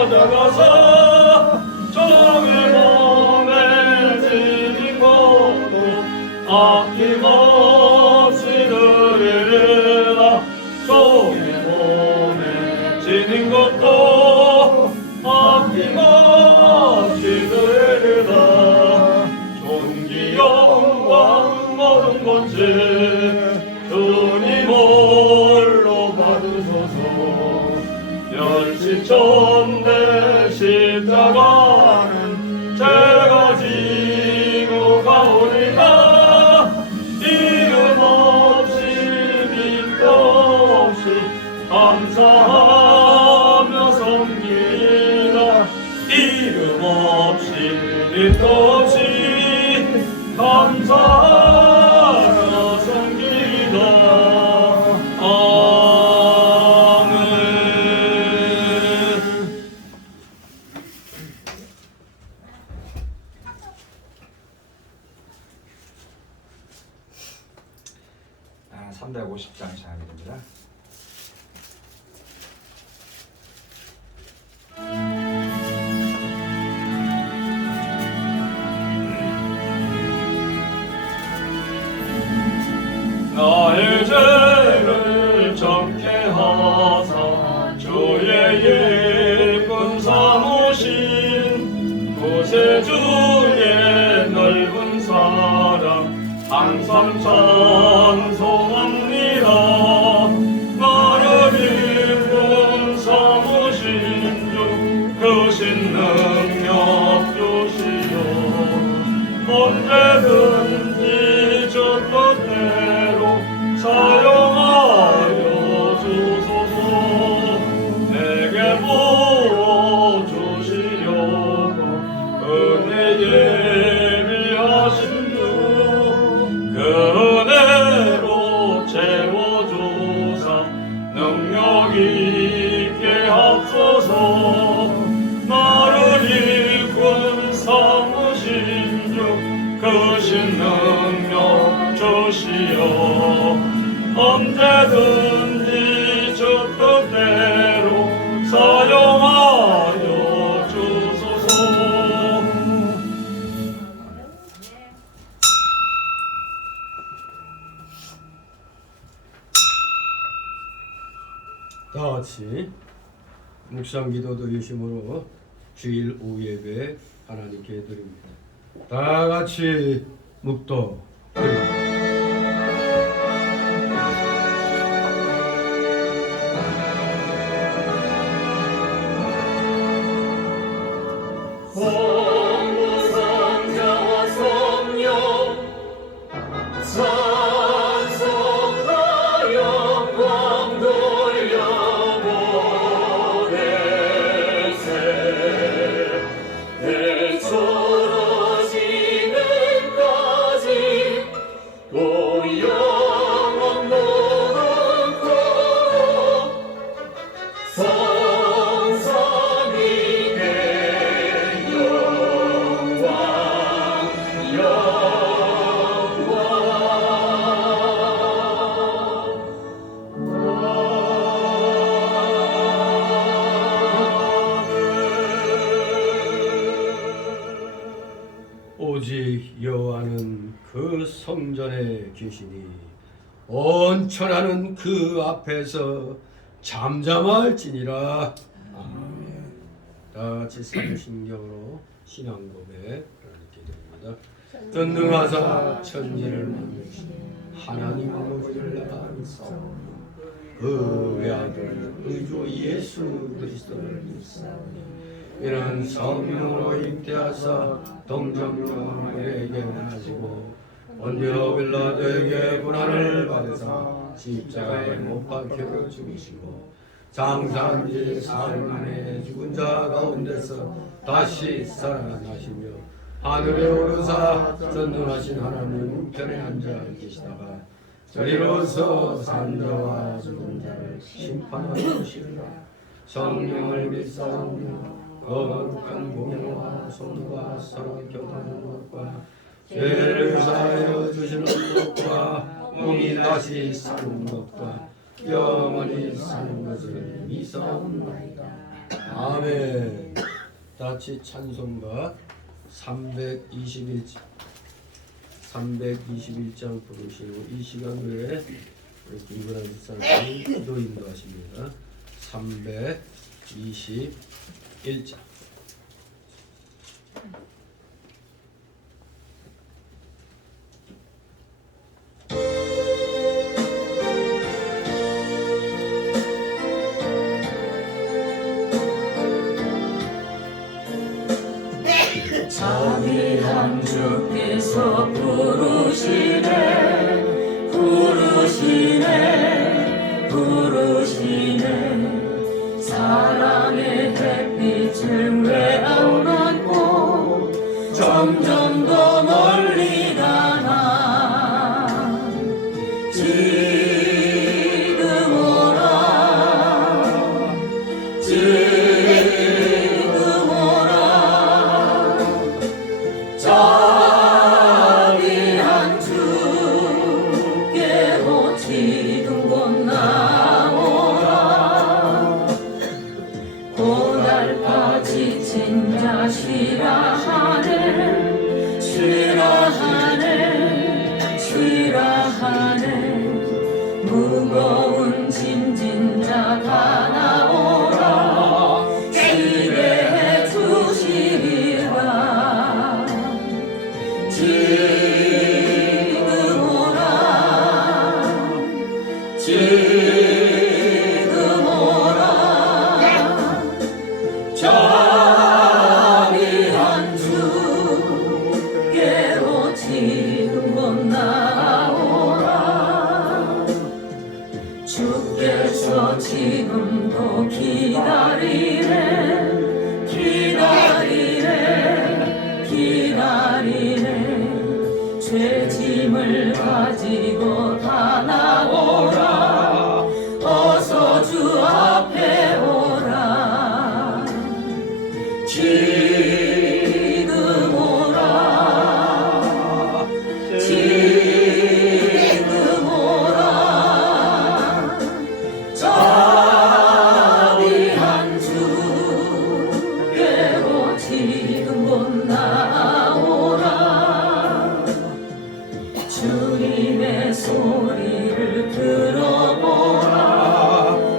가져가서 종의 몸에 지닌 것도 아낌없이 드리리라. 종의 몸에 지닌 것도 아낌없이 드리리라. 존귀 영광 모든 것을 주님 홀로 받으소서. 멸시천대 십자가는 제가 지고 가오리라. 이름 없이 믿도 없이 감사하며 섬기라. 이름 없이 믿도 없이 감사하며 섬기라. 아멘. 아, 350장 시작입니다. 나의 죄를 적게 하사 주의 예쁜 삼으신 구세주의 넓은 사랑 항상 찬송합니다. 나를 예쁜 삼으신 주 크신 능력 주시오. 언제든지 주 뜻대로 사용하여 주소서. 내게 부어주시려고 은혜 예비하신 주 그 은혜로 채워주사 능력 있게 하소서. 나를 일꾼 삼으신 주 크신 능력 주시오. 언제든지 주 뜻대로 사용하여 주소서. 다 같이 묵상 기도 드리심으로 주일 오후 예배 하나님께 드립니다. 다 같이 묵도 드립니다. 성부성자와 성령 찬송과 영광 돌려보내세. 대처로 지금까지 또 영원 무궁토록 성삼위께 영광 오직 여호와는 그 성전에 계시니 온천하는 그 앞에서 잠잠할지니라. 아멘. 다 같이 사도신경으로 신앙 고백 드립니다. 전능하사 천지를 만드신 하나님 아버지를 나가 믿사오니 그 외아들 의주 예수 그리스도를 믿사오니 이는 성령으로 잉태하사 동정녀 마리아에게 나시고 본디오 빌라도에게 고난을 받으사 십자가에 못 박혀 죽으시고 장사한 지 사흘 만에 죽은 자 가운데서 다시 살아나시며 하늘에 오르사 전능하신 하나님 편에 앉아 계시다가 저리로서 산 자와 죽은 자를 심판하시리라. 성령을 믿사오며 거룩한 공예와 손과 서로 교통하는 것과 죄를 사하여 주시는 것과 몸이 다시 사는 것과 영원히 사는 것을 믿사옵나이다. 아멘. 다같이 찬송가 321장 부르시고 이 시간 후에 우리 김근환 집사님이 기도 인도하십니다. 321장. 자비한 주께서 부르시네 부르시네 부르시네 사랑의 햇빛을 왜안 받고 점점 더 멀리 가나 지금 오라 지금 오라 자비한 주께로 지금 곧 나오라 고달파 지친 자 쉬라하네 쉬라하네 쉬라하네 무거운 짐진 자 다 나오라 쉬게 해주시리라 지금 오라 지금 오라 자비한 주께로 지금 곧 나오라 주께서 지금도 기다리네 기다리네 기다리네 죄짐을 가지고 다 나오라 어서 주 앞에 오라 지금 오라 지금 오라 자비한 주께로 지금 곧 나오라 주님의 소리를 들어보라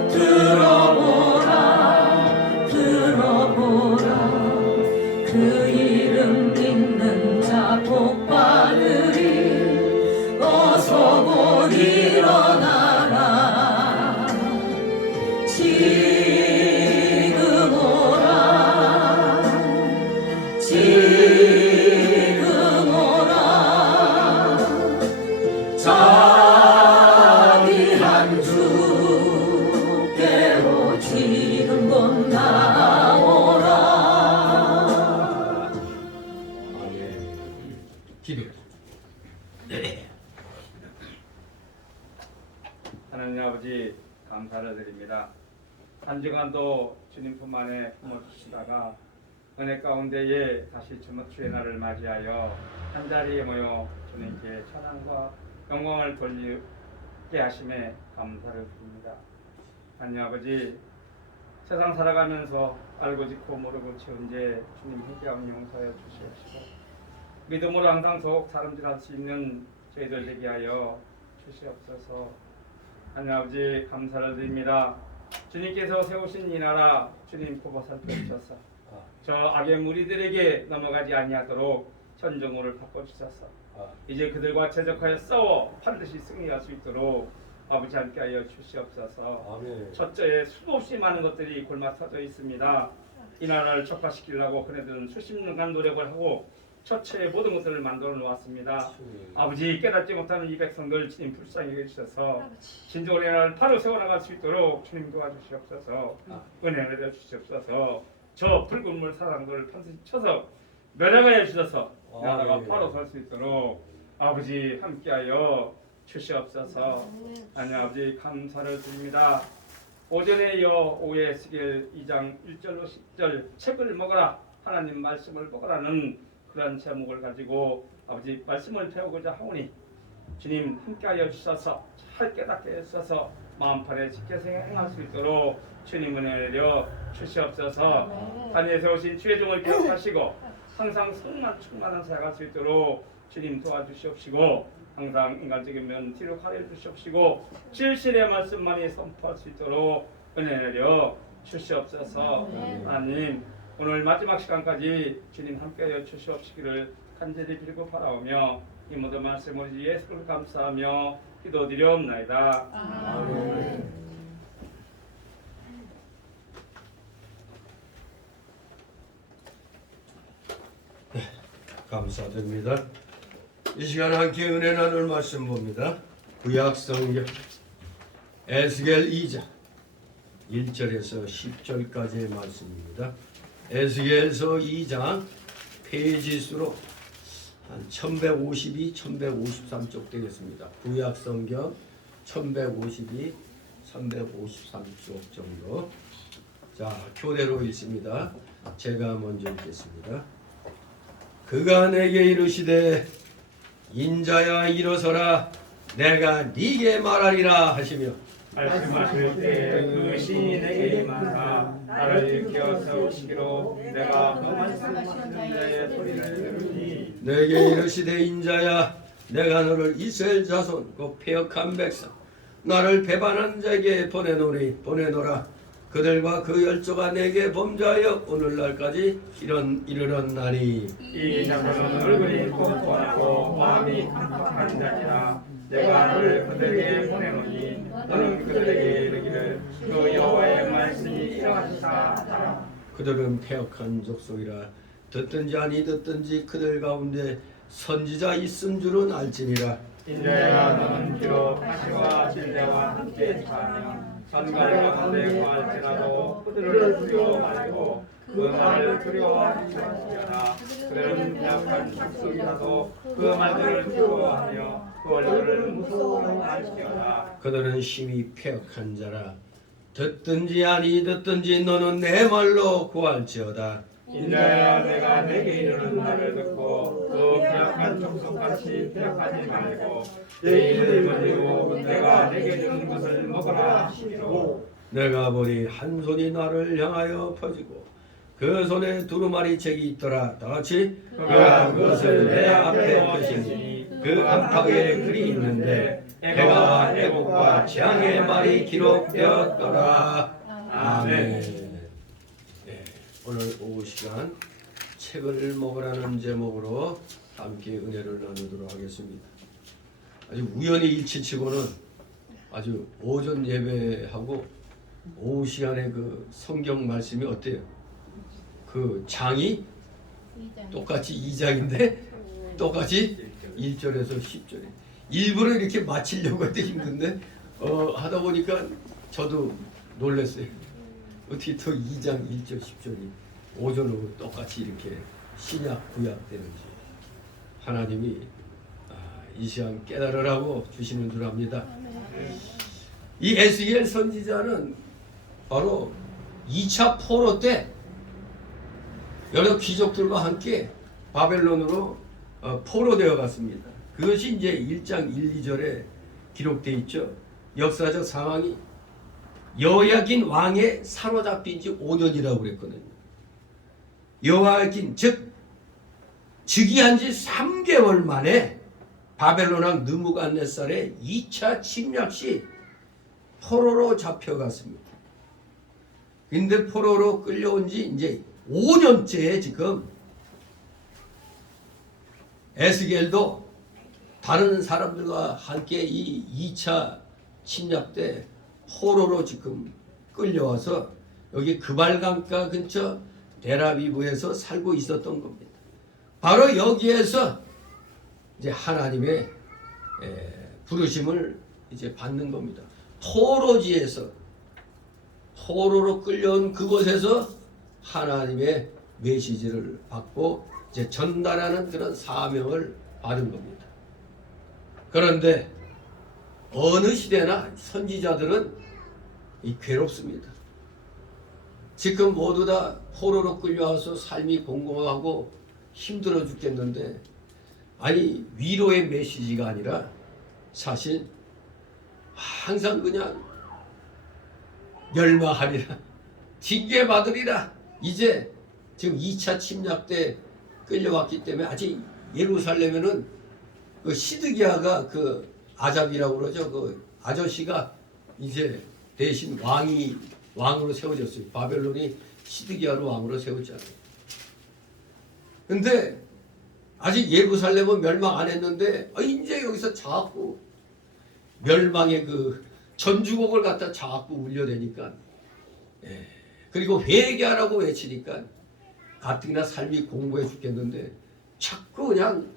들어보라 들어보라 그 이름 믿는 자 복받으리 어서 곧 일어나라 지금 오라 지금 오라 자비한 주께로 지금 곧 나오라 아멘. 기도. 하나님 아버지 감사를 드립니다. 한 주간도 주님 품 안에 품어주시다가 은혜 가운데에 다시 주의 날을 맞이하여 한자리에 모여 주님께 찬양과 영광을 돌리게 하심에 감사를 드립니다. 하나님 아버지 세상 살아가면서 알고 짓고 모르고 지은 죄 주님 회개하며 용서하여 주시옵시고 믿음으로 항상 더욱 다름질할 수 있는 저희들 되게 하여 주시옵소서. 하나님 아버지 감사를 드립니다. 주님께서 세우신 이 나라 주님 보고 살펴주셔서 저 악의 무리들에게 넘어가지 아니하도록 전정호를 바꿔주셔서 이제 그들과 최적하여 싸워 반드시 승리할 수 있도록 아버지 함께하여 주시옵소서. 아멘. 첫째에 수도 없이 많은 것들이 골마서져 있습니다. 이 나라를 척화시키려고 그네들은 수십 년간 노력을 하고 첫째의 모든 것들을 만들어 놓았습니다. 아버지 깨닫지 못하는 이 백성들 주님 불쌍히 해주셔서 진정으로 이 나라를 바로 세워나갈 수 있도록 주님 도와주시옵소서. 은혜를 내려 주시옵소서. 저 붉은 물 사람들을 반드시 쳐서 멸하여 주셔서 나라가 바로 설 수 있도록 아버지 함께하여 주시옵소서. 하나님 아버지 감사를 드립니다. 오전에 이어 오후에 에스겔 2장 1절로 10절 책을 먹어라 하나님 말씀을 먹으라는 그런 제목을 가지고 아버지 말씀을 배우고자 하오니 주님 함께하여 주셔서 잘 깨닫게 해주셔서 마음판에 지켜서 행할 수 있도록 주님 은혜 내려 주시옵소서. 산에서 오신 주의 종을 기억하시고 항상 성만 충만한 살아갈 수 있도록 주님 도와주시옵시고 항상 인간적인 면 뒤로 가려 주시옵시고 진실의 말씀만이 선포할 수 있도록 은혜 내려 주시옵소서. 하나님 오늘 마지막 시간까지 주님 함께하여 주시옵시기를 간절히 빌고 바라오며 이 모든 말씀을 우리 예수를 감사하며 기도드리옵나이다. 아멘. 감사드립니다. 이 시간 함께 은혜 나눌 말씀 봅니다. 구약 성경 에스겔 2장 1절에서 10절까지의 말씀입니다. 에스겔서 2장 페이지 수로 한 1152, 1153쪽 되겠습니다. 구약 성경 1152, 353쪽 정도. 자, 교대로 읽습니다. 제가 먼저 읽겠습니다. 그가 내게 이르시되 인자야 일어서라 내가 네게 말하리라 하시며 말씀하실 때 그 신이 내게 임하사 나를 일으켜 세우시기로 내가 그 말씀하시는 자의 소리를 들으니 내게 이르시되 인자야 내가 너를 이스라엘 자손 그 패역한 백성 나를 배반한 자에게 보내노라 그들과 그 열조가 내게 범죄하여 오늘날까지 이르렀나니 이 자손은 얼굴이 뻔뻔하고 마음이 깜빡한 자니라 내가 너를 그들에게 보내노니 너는 그들에게 이르기를 그 여호와의 말씀이 이러하시다 하라. 그들은 패역한 족속이라 듣든지 아니 듣든지 그들 가운데 선지자 있은 줄은 알지니라. 인자야 너는 비록 가시와 진대와 함께 사하며 선갈 가운데 거할지라도 그들을 두려워 말고 그 말을 두려워하지 말지어다. 그들은 약한 족속이라도 그 말들을 두려워하며 그 얼굴을 무서워할지어다. 그들은 심히 패역한 자라 듣든지 아니 듣든지 너는 내 말로 구할지어다. 인자야 내가 내게 이르는 말을 듣고 그 패역한 족속같이 패역하지 말고 내 입을 벌리고 내가 내게 주는 것을 먹으라 하시기로. 내가 보니 한 손이 나를 향하여 퍼지고 그 손에 두루마리 책이 있더라. 다같이 그가 그것을 내 앞에 펴시니 그 안팎에 글이 있는데 해와 애국과 재앙의 말이 기록되었더라. 아멘. 네, 오늘 오후 시간 책을 먹으라는 제목으로 함께 은혜를 나누도록 하겠습니다. 아주 우연히 일치치고는 아주 오전 예배하고 오후 시간에 그 성경 말씀이 어때요? 그 장이 똑같이 2장인데 똑같이 1절에서 10절에 일부러 이렇게 맞추려고 해도 힘든데 하다 보니까 저도 놀랐어요. 어떻게 또 2장 1절 10절이 오전으로 똑같이 이렇게 신약 구약 되는지 하나님이 이 시간 깨달으라고 주시는 줄 압니다. 이 에스겔 선지자는 바로 2차 포로 때 여러 귀족들과 함께 바벨론으로 포로되어 갔습니다. 그것이 이제 1장 1, 2절에 기록되어 있죠. 역사적 상황이 여호야긴 왕의 사로잡힌 지 5년이라고 그랬거든요. 여호야긴 즉 즉위한 지 3개월 만에 바벨론 왕 느부갓네살의 2차 침략 시 포로로 잡혀갔습니다. 근데 포로로 끌려온 지 이제 5년째 지금 에스겔도 다른 사람들과 함께 이 2차 침략 때 포로로 지금 끌려와서 여기 그발강가 근처 데라비브에서 살고 있었던 겁니다. 바로 여기에서 이제 하나님의 부르심을 이제 받는 겁니다. 포로지에서 포로로 끌려온 그곳에서 하나님의 메시지를 받고 이제 전달하는 그런 사명을 받은 겁니다. 그런데 어느 시대나 선지자들은 괴롭습니다. 지금 모두 다 포로로 끌려와서 삶이 공고하고 힘들어 죽겠는데 아니 위로의 메시지가 아니라 사실 항상 그냥 멸망하리라. 징계받으리라. 이제 지금 2차 침략 때 끌려왔기 때문에 아직 예루살렘에는 그 시드기야가 그 아잡이라고 그러죠. 그 아저씨가 이제 대신 왕으로 세워졌어요. 바벨론이 시드기야로 왕으로 세웠잖아요. 근데 아직 예루살렘은 멸망 안 했는데 이제 여기서 자꾸 멸망의 그 전주곡을 갖다 자꾸 울려대니까 그리고 회개하라고 외치니까 가뜩이나 삶이 공고해 죽겠는데 자꾸 그냥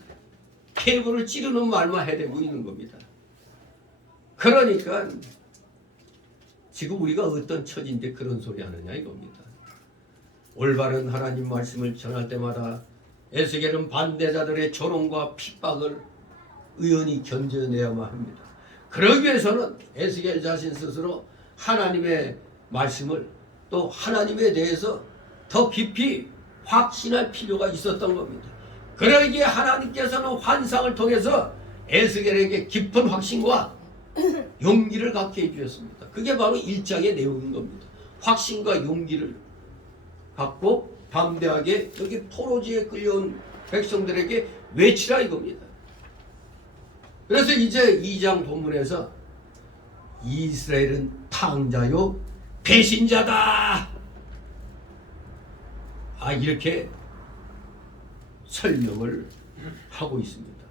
폐부를 찌르는 말만 해대고 있는 겁니다. 그러니까 지금 우리가 어떤 처지인데 그런 소리 하느냐 이겁니다. 올바른 하나님 말씀을 전할 때마다 에스겔은 반대자들의 조롱과 핍박을 의연히 견뎌내야만 합니다. 그러기 위해서는 에스겔 자신 스스로 하나님의 말씀을 또 하나님에 대해서 더 깊이 확신할 필요가 있었던 겁니다. 그러기에 하나님께서는 환상을 통해서 에스겔에게 깊은 확신과 용기를 갖게 해주셨습니다. 그게 바로 1장의 내용인 겁니다. 확신과 용기를 갖고 담대하게 여기 포로지에 끌려온 백성들에게 외치라 이겁니다. 그래서 이제 2장 본문에서 이스라엘은 탕자요 배신자다 이렇게 설명을 하고 있습니다.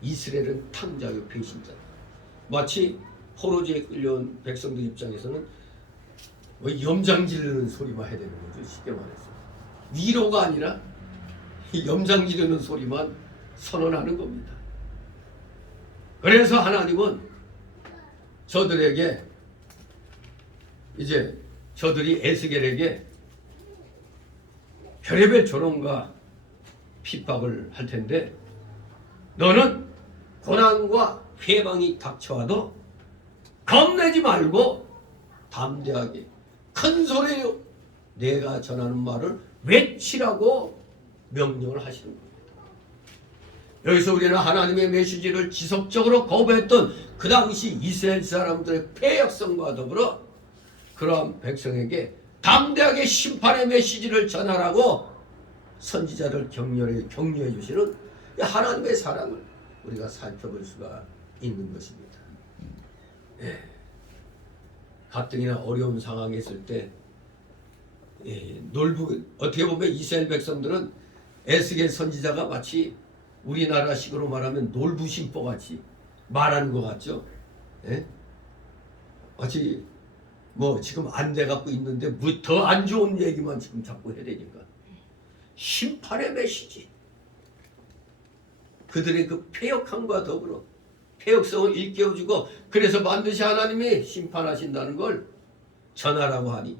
이스라엘은 탕자요 배신자다. 마치 포로지에 끌려온 백성들 입장에서는 염장 지르는 소리만 해야 되는 거죠. 쉽게 말해서 위로가 아니라 염장 지르는 소리만 선언하는 겁니다. 그래서 하나님은 저들에게 이제 저들이 에스겔에게 별의별 조롱과 핍박을 할 텐데 너는 고난과 회방이 닥쳐와도 겁내지 말고 담대하게 큰 소리로 내가 전하는 말을 외치라고 명령을 하시는 겁니다. 여기서 우리는 하나님의 메시지를 지속적으로 거부했던 그 당시 이스라엘 사람들의 패역성과 더불어 그러한 백성에게 담대하게 심판의 메시지를 전하라고 선지자를 격려해 주시는 하나님의 사랑을 우리가 살펴볼 수가 있는 것입니다. 가뜩이나 어려운 상황에 있을 때 어떻게 보면 이스라엘 백성들은 에스겔 선지자가 마치 우리나라식으로 말하면 놀부심보같이 말하는 것 같죠. 마치 지금 안 돼 갖고 있는데 더 안 좋은 얘기만 지금 자꾸 해야 되니까 심판의 메시지, 그들의 그 패역함과 더불어 패역성을 일깨워주고 그래서 반드시 하나님이 심판하신다는 걸 전하라고 하니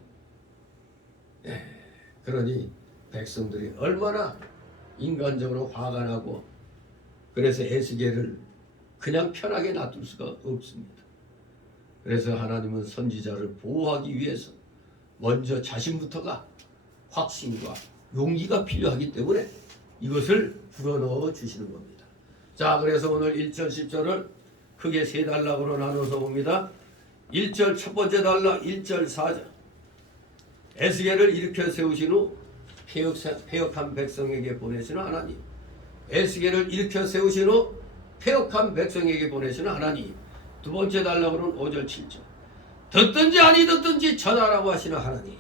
그러니 백성들이 얼마나 인간적으로 화가 나고 그래서 에스겔을 그냥 편하게 놔둘 수가 없습니다. 그래서 하나님은 선지자를 보호하기 위해서 먼저 자신부터가 확신과 용기가 필요하기 때문에 이것을 불어넣어 주시는 겁니다. 자, 그래서 오늘 1절 10절을 크게 세 단락으로 나눠서 봅니다. 1절 첫 번째 단락 1절 4절 에스겔을 일으켜 세우신 후 패역한 백성에게 보내시는 하나님, 에스겔을 일으켜 세우신 후 패역한 백성에게 보내시는 하나님. 두 번째 단락으로는 5절 7절 듣든지 아니 듣든지 전하라고 하시는 하나님.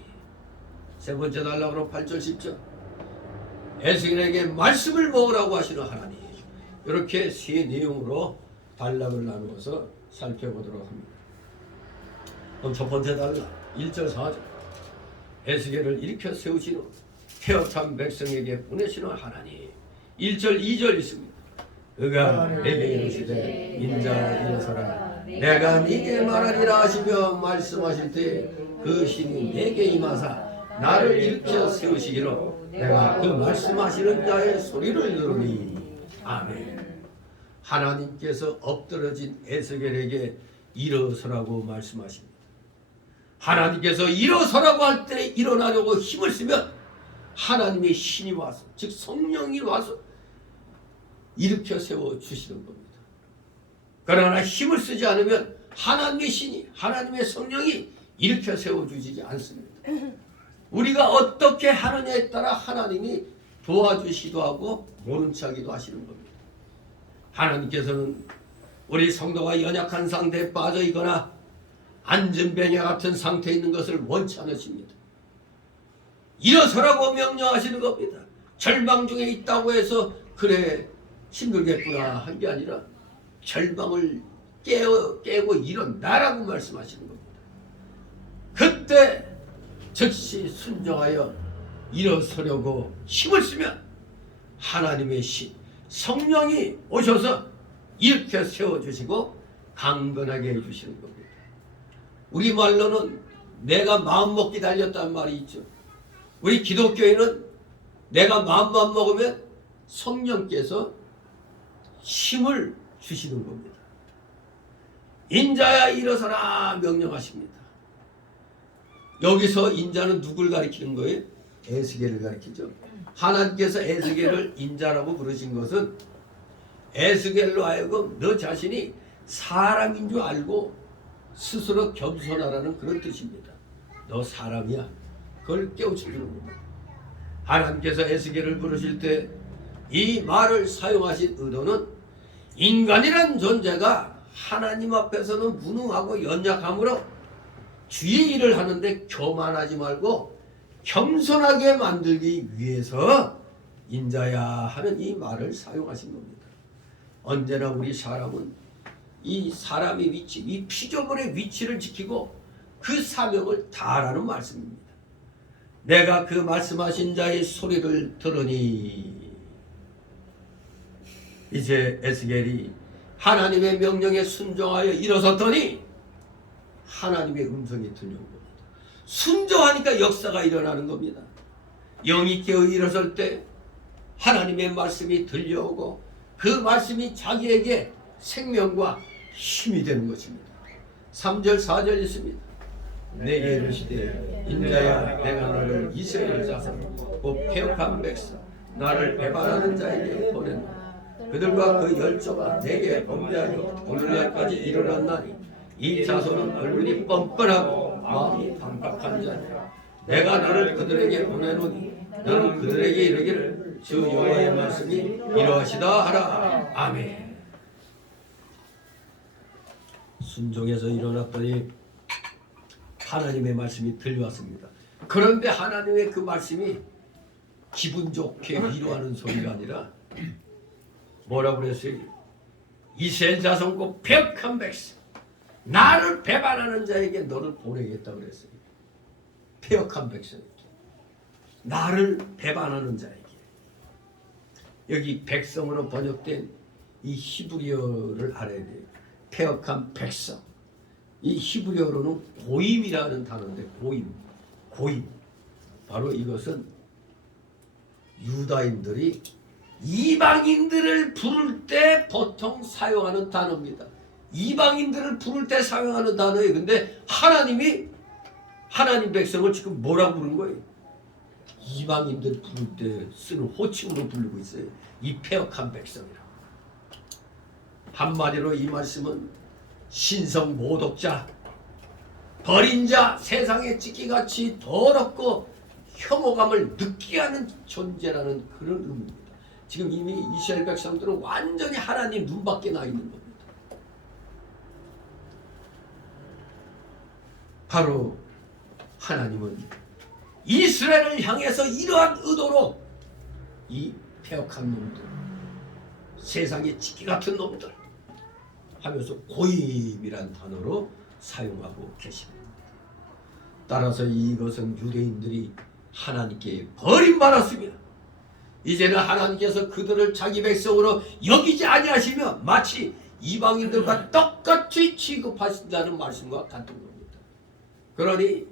세 번째 단락으로 8절 10절 에스겔에게 말씀을 먹으라고 하시는 하나님. 이렇게 세 내용으로 단락을 나누어서 살펴보도록 합니다. 그럼 첫 번째 단락 1절 4절 에스겔을 일으켜 세우신 후 패역한 백성에게 보내시는 하나님. 1절 2절 있습니다. 그가 내게 이르시되 인자 일어서라 내가 네게 말하리라 하시며 말씀하실 때 그 신이 내게 임하사 나를 일으켜 세우시기로 내가 그 말씀하시는 자의 소리를 들으니. 아멘. 하나님께서 엎드러진 에스겔에게 일어서라고 말씀하십니다. 하나님께서 일어서라고 할 때 일어나려고 힘을 쓰면 하나님의 신이 와서, 즉 성령이 와서 일으켜 세워 주시는 겁니다. 그러나 힘을 쓰지 않으면 하나님의 신이, 하나님의 성령이 일으켜 세워주시지 않습니다. 우리가 어떻게 하느냐에 따라 하나님이 도와주시기도 하고 모른 척하기도 하시는 겁니다. 하나님께서는 우리 성도가 연약한 상태에 빠져 있거나 안전병야 같은 상태에 있는 것을 원치 않으십니다. 일어서라고 명령하시는 겁니다. 절망 중에 있다고 해서 그래 힘들겠구나 한 게 아니라 절망을 깨고 일어나라고 말씀하시는 겁니다. 그때 즉시 순종하여 일어서려고 힘을 쓰면 하나님의 신 성령이 오셔서 일으켜 세워주시고 강건하게 해주시는 겁니다. 우리말로는 내가 마음먹기 달렸다는 말이 있죠. 우리 기독교인은 내가 마음만 먹으면 성령께서 힘을 주시는 겁니다. 인자야 일어서라 명령하십니다. 여기서 인자는 누굴 가리키는 거예요? 에스겔을 가리키죠. 하나님께서 에스겔을 인자라고 부르신 것은 에스겔로 하여금 너 자신이 사람인 줄 알고 스스로 겸손하라는 그런 뜻입니다. 너 사람이야. 그걸 깨우쳐주는 겁니다. 하나님께서 에스겔을 부르실 때 이 말을 사용하신 의도는 인간이란 존재가 하나님 앞에서는 무능하고 연약함으로 주의 일을 하는데 교만하지 말고 겸손하게 만들기 위해서 인자야 하는 이 말을 사용하신 겁니다. 언제나 우리 사람은 이 사람의 위치, 이 피조물의 위치를 지키고 그 사명을 다하라는 말씀입니다. 내가 그 말씀하신 자의 소리를 들으니 이제 에스겔이 하나님의 명령에 순종하여 일어섰더니 하나님의 음성이 들려온 겁니다. 순종하니까 역사가 일어나는 겁니다. 영이 깨어 일어설 때 하나님의 말씀이 들려오고 그 말씀이 자기에게 생명과 힘이 되는 것입니다. 3절 4절 있습니다. 내게 이르시되 인자야 내가 너를 이스라엘 자손 곧 패역한 백성 나를 배반하는 자에게 보낸다. 그들과 그 열조가 내게 범죄하여 오늘날까지 일어났나니 이 자손은 얼굴이 뻔뻔하고 마음이 반박한 자니라. 내가 너를 그들에게 보내노니 너는 그들에게 이르기를 주 여호와의 말씀이 이러하시다 하라. 아멘. 순종해서 일어났더니 하나님의 말씀이 들려왔습니다. 그런데 하나님의 그 말씀이 기분 좋게 위로하는 소리가 아니라 뭐라고 그랬어요? 이스라엘 자손 곧 패역한 백성 나를 배반하는 자에게 너를 보내겠다 그랬어요. 패역한 백성에게 나를 배반하는 자에게. 여기 백성으로 번역된 이 히브리어를 알아야 돼요. 패역한 백성. 이 히브리어로는 고임이라는 단어인데 고임. 바로 이것은 유다인들이 이방인들을 부를 때 보통 사용하는 단어입니다. 이방인들을 부를 때 사용하는 단어예요. 근데 하나님이 하나님 백성을 지금 뭐라고 부르는 거예요? 이방인들 부를 때 쓰는 호칭으로 부르고 있어요. 이 패역한 백성이라고. 한마디로 이 말씀은 신성 모독자, 버린 자, 세상에 찢기같이 더럽고 혐오감을 느끼게 하는 존재라는 그런 의미입니다. 지금 이미 이스라엘 백성들은 완전히 하나님 눈밖에 나 있는 겁니다. 바로 하나님은 이스라엘을 향해서 이러한 의도로 이 패역한 놈들, 세상에 찢기 같은 놈들 하면서 고임이란 단어로 사용하고 계십니다. 따라서 이것은 유대인들이 하나님께 버림받았습니다. 이제는 하나님께서 그들을 자기 백성으로 여기지 아니하시며 마치 이방인들과 똑같이 취급하신다는 말씀과 같은 겁니다. 그러니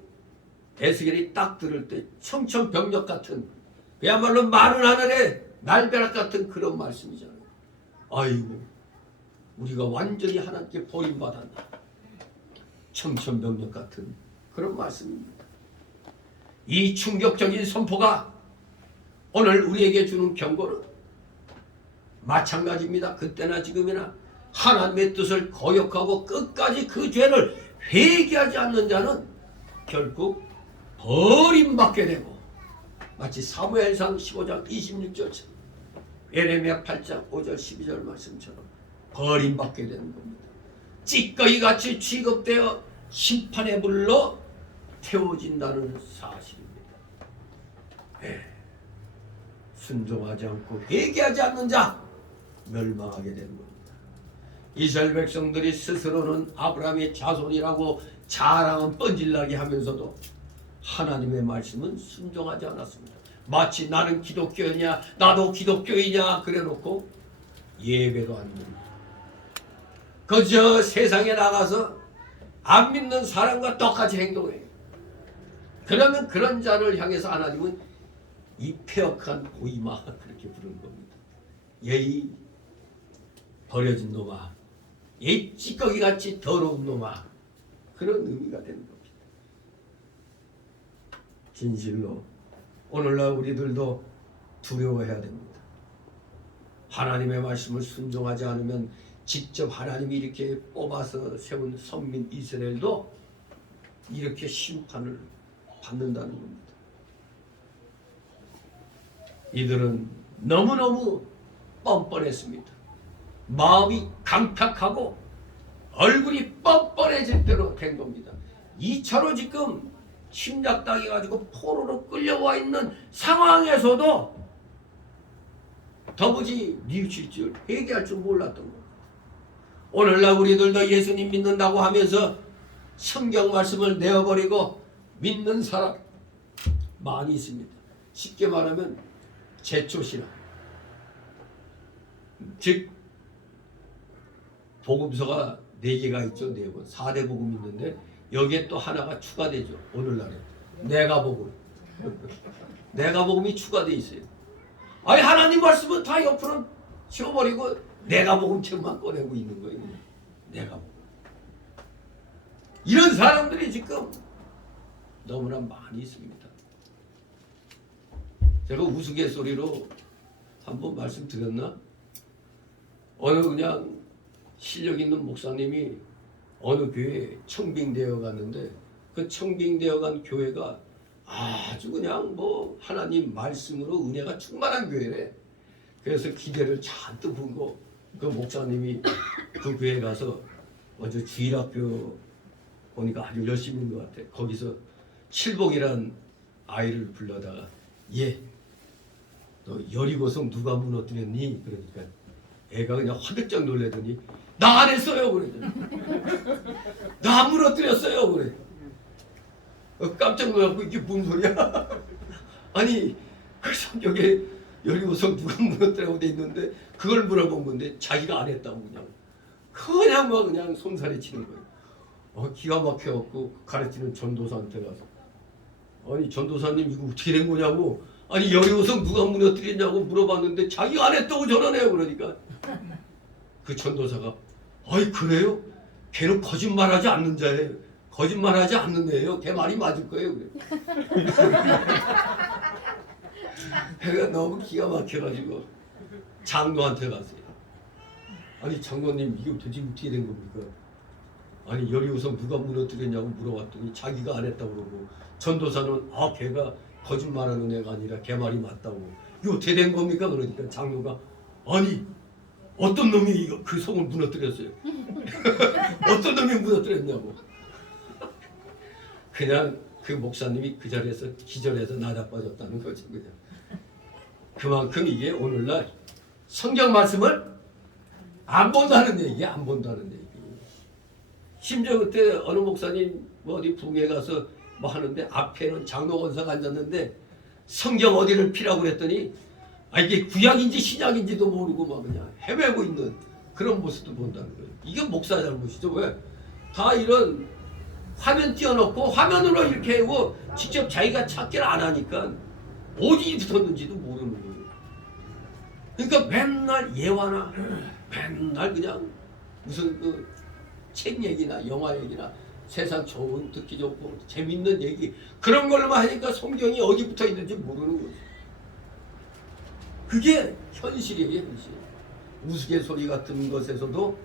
에스겔이 딱 들을 때 청천벽력 같은 그야말로 마른 하늘의 날벼락 같은 그런 말씀이잖아요. 아이고 우리가 완전히 하나님께 버림받았나. 청천벽력 같은 그런 말씀입니다. 이 충격적인 선포가 오늘 우리에게 주는 경고는 마찬가지입니다. 그때나 지금이나 하나님의 뜻을 거역하고 끝까지 그 죄를 회개하지 않는 자는 결국 버림받게 되고 마치 사무엘상 15장 26절처럼 예레미야 8장 5절 12절 말씀처럼 버림받게 되는 겁니다. 찌꺼기 같이 취급되어 심판의 불로 태워진다는 사실입니다. 순종하지 않고 회개하지 않는 자 멸망하게 되는 겁니다. 이스라엘 백성들이 스스로는 아브라함의 자손이라고 자랑은 뻔질나게 하면서도 하나님의 말씀은 순종하지 않았습니다. 마치 나는 기독교냐 나도 기독교이냐 그래놓고 예배도 안 드립니다. 그저 세상에 나가서 안 믿는 사람과 똑같이 행동해요. 그러면 그런 자를 향해서 하나님은 이 폐역한 고이마 그렇게 부르는 겁니다. 예이 버려진 놈아, 예이 찌꺼기같이 더러운 놈아, 그런 의미가 되는 겁니다. 진실로 오늘날 우리들도 두려워해야 됩니다. 하나님의 말씀을 순종하지 않으면 직접 하나님이 이렇게 뽑아서 세운 선민 이스라엘도 이렇게 심판을 받는다는 겁니다. 이들은 너무너무 뻔뻔했습니다. 마음이 강팍하고 얼굴이 뻔뻔해질 대로 된 겁니다. 2차로 지금 침략당해가지고 포로로 끌려와 있는 상황에서도 더부지 뉘우칠 줄 회개할 줄 몰랐던 겁니다. 오늘날 우리들도 예수님 믿는다고 하면서 성경 말씀을 내어버리고 믿는 사람 많이 있습니다. 쉽게 말하면 제초신앙, 즉 복음서가 4개가 있죠. 4권 4대 복음이 있는데 여기에 또 하나가 추가되죠. 오늘날에 내가 복음 내가 복음이 추가되어 있어요. 아니 하나님 말씀은 다 옆으로 치워버리고 내가 복음 책만 꺼내고 있는 거예요. 내가 복음. 이런 사람들이 지금 너무나 많이 있습니다. 제가 우스갯소리로 한번 말씀드렸나? 어느 그냥 실력 있는 목사님이 어느 교회에 청빙되어 갔는데 그 청빙되어 간 교회가 아주 그냥 뭐 하나님 말씀으로 은혜가 충만한 교회래. 그래서 기대를 잔뜩 부고 그 목사님이 그 교회에 가서 먼저 주일학교 보니까 아주 열심히 있는 것 같아. 거기서 칠복이란 아이를 불러다가 얘 너 여리고성 누가 무너뜨렸니? 그러니까 애가 그냥 화들짝 놀래더니 나 안 했어요 그러더니 나 안 무너뜨렸어요 그래. 깜짝 놀랐고 이게 무슨 소리야? 아니 그 성경에 여리고성 누가 무너뜨리라고 돼 있는데 그걸 물어본 건데 자기가 안 했다고 그냥 막 그냥 손살이 치는 거예요. 기가 막혀갖고 가르치는 전도사한테 가서 아니 전도사님 이거 어떻게 된 거냐고 아니 여리고성 누가 무너뜨렸냐고 물어봤는데 자기가 안 했다고 전화해요. 그러니까 그 전도사가 아이 그래요? 걔는 거짓말하지 않는 자예요. 거짓말하지 않는 애예요. 걔 말이 맞을 거예요. 그래. 걔가 너무 기가 막혀가지고 장로한테 갔어요. 아니 장로님 이게 도대체 어떻게 된 겁니까? 아니 여리고성 누가 무너뜨렸냐고 물어봤더니 자기가 안 했다고 그러고 전도사는 걔가 거짓말하는 애가 아니라 걔 말이 맞다고. 이거 어떻게 된 겁니까? 그러니까 장로가 아니 어떤 놈이 이거 그 성을 무너뜨렸어요. 어떤 놈이 무너뜨렸냐고. 그냥 그 목사님이 그 자리에서 기절해서 나자빠졌다는 거지 그냥. 그만큼 이게 오늘날 성경 말씀을 안 본다는 얘기, 안 본다는 얘기. 심지어 그때 어느 목사님 뭐 어디 북에 가서 뭐 하는데 앞에는 장로 권사가 앉았는데 성경 어디를 피라고 그랬더니 이게 구약인지 신약인지도 모르고 막 그냥 헤매고 있는 그런 모습도 본다는 거예요. 이게 목사 잘못이죠. 왜? 다 이런 화면 띄워놓고 화면으로 이렇게 하고 직접 자기가 찾기를 안 하니까 어디 붙었는지도 모르는 거예요. 그러니까 맨날 예화나 맨날 그냥 무슨 그 책 얘기나 영화 얘기나 세상 좋은 듣기 좋고 재밌는 얘기 그런 걸로만 하니까 성경이 어디 붙어 있는지 모르는 거죠. 그게 현실이에요, 현실. 우스갯소리 같은 것에서도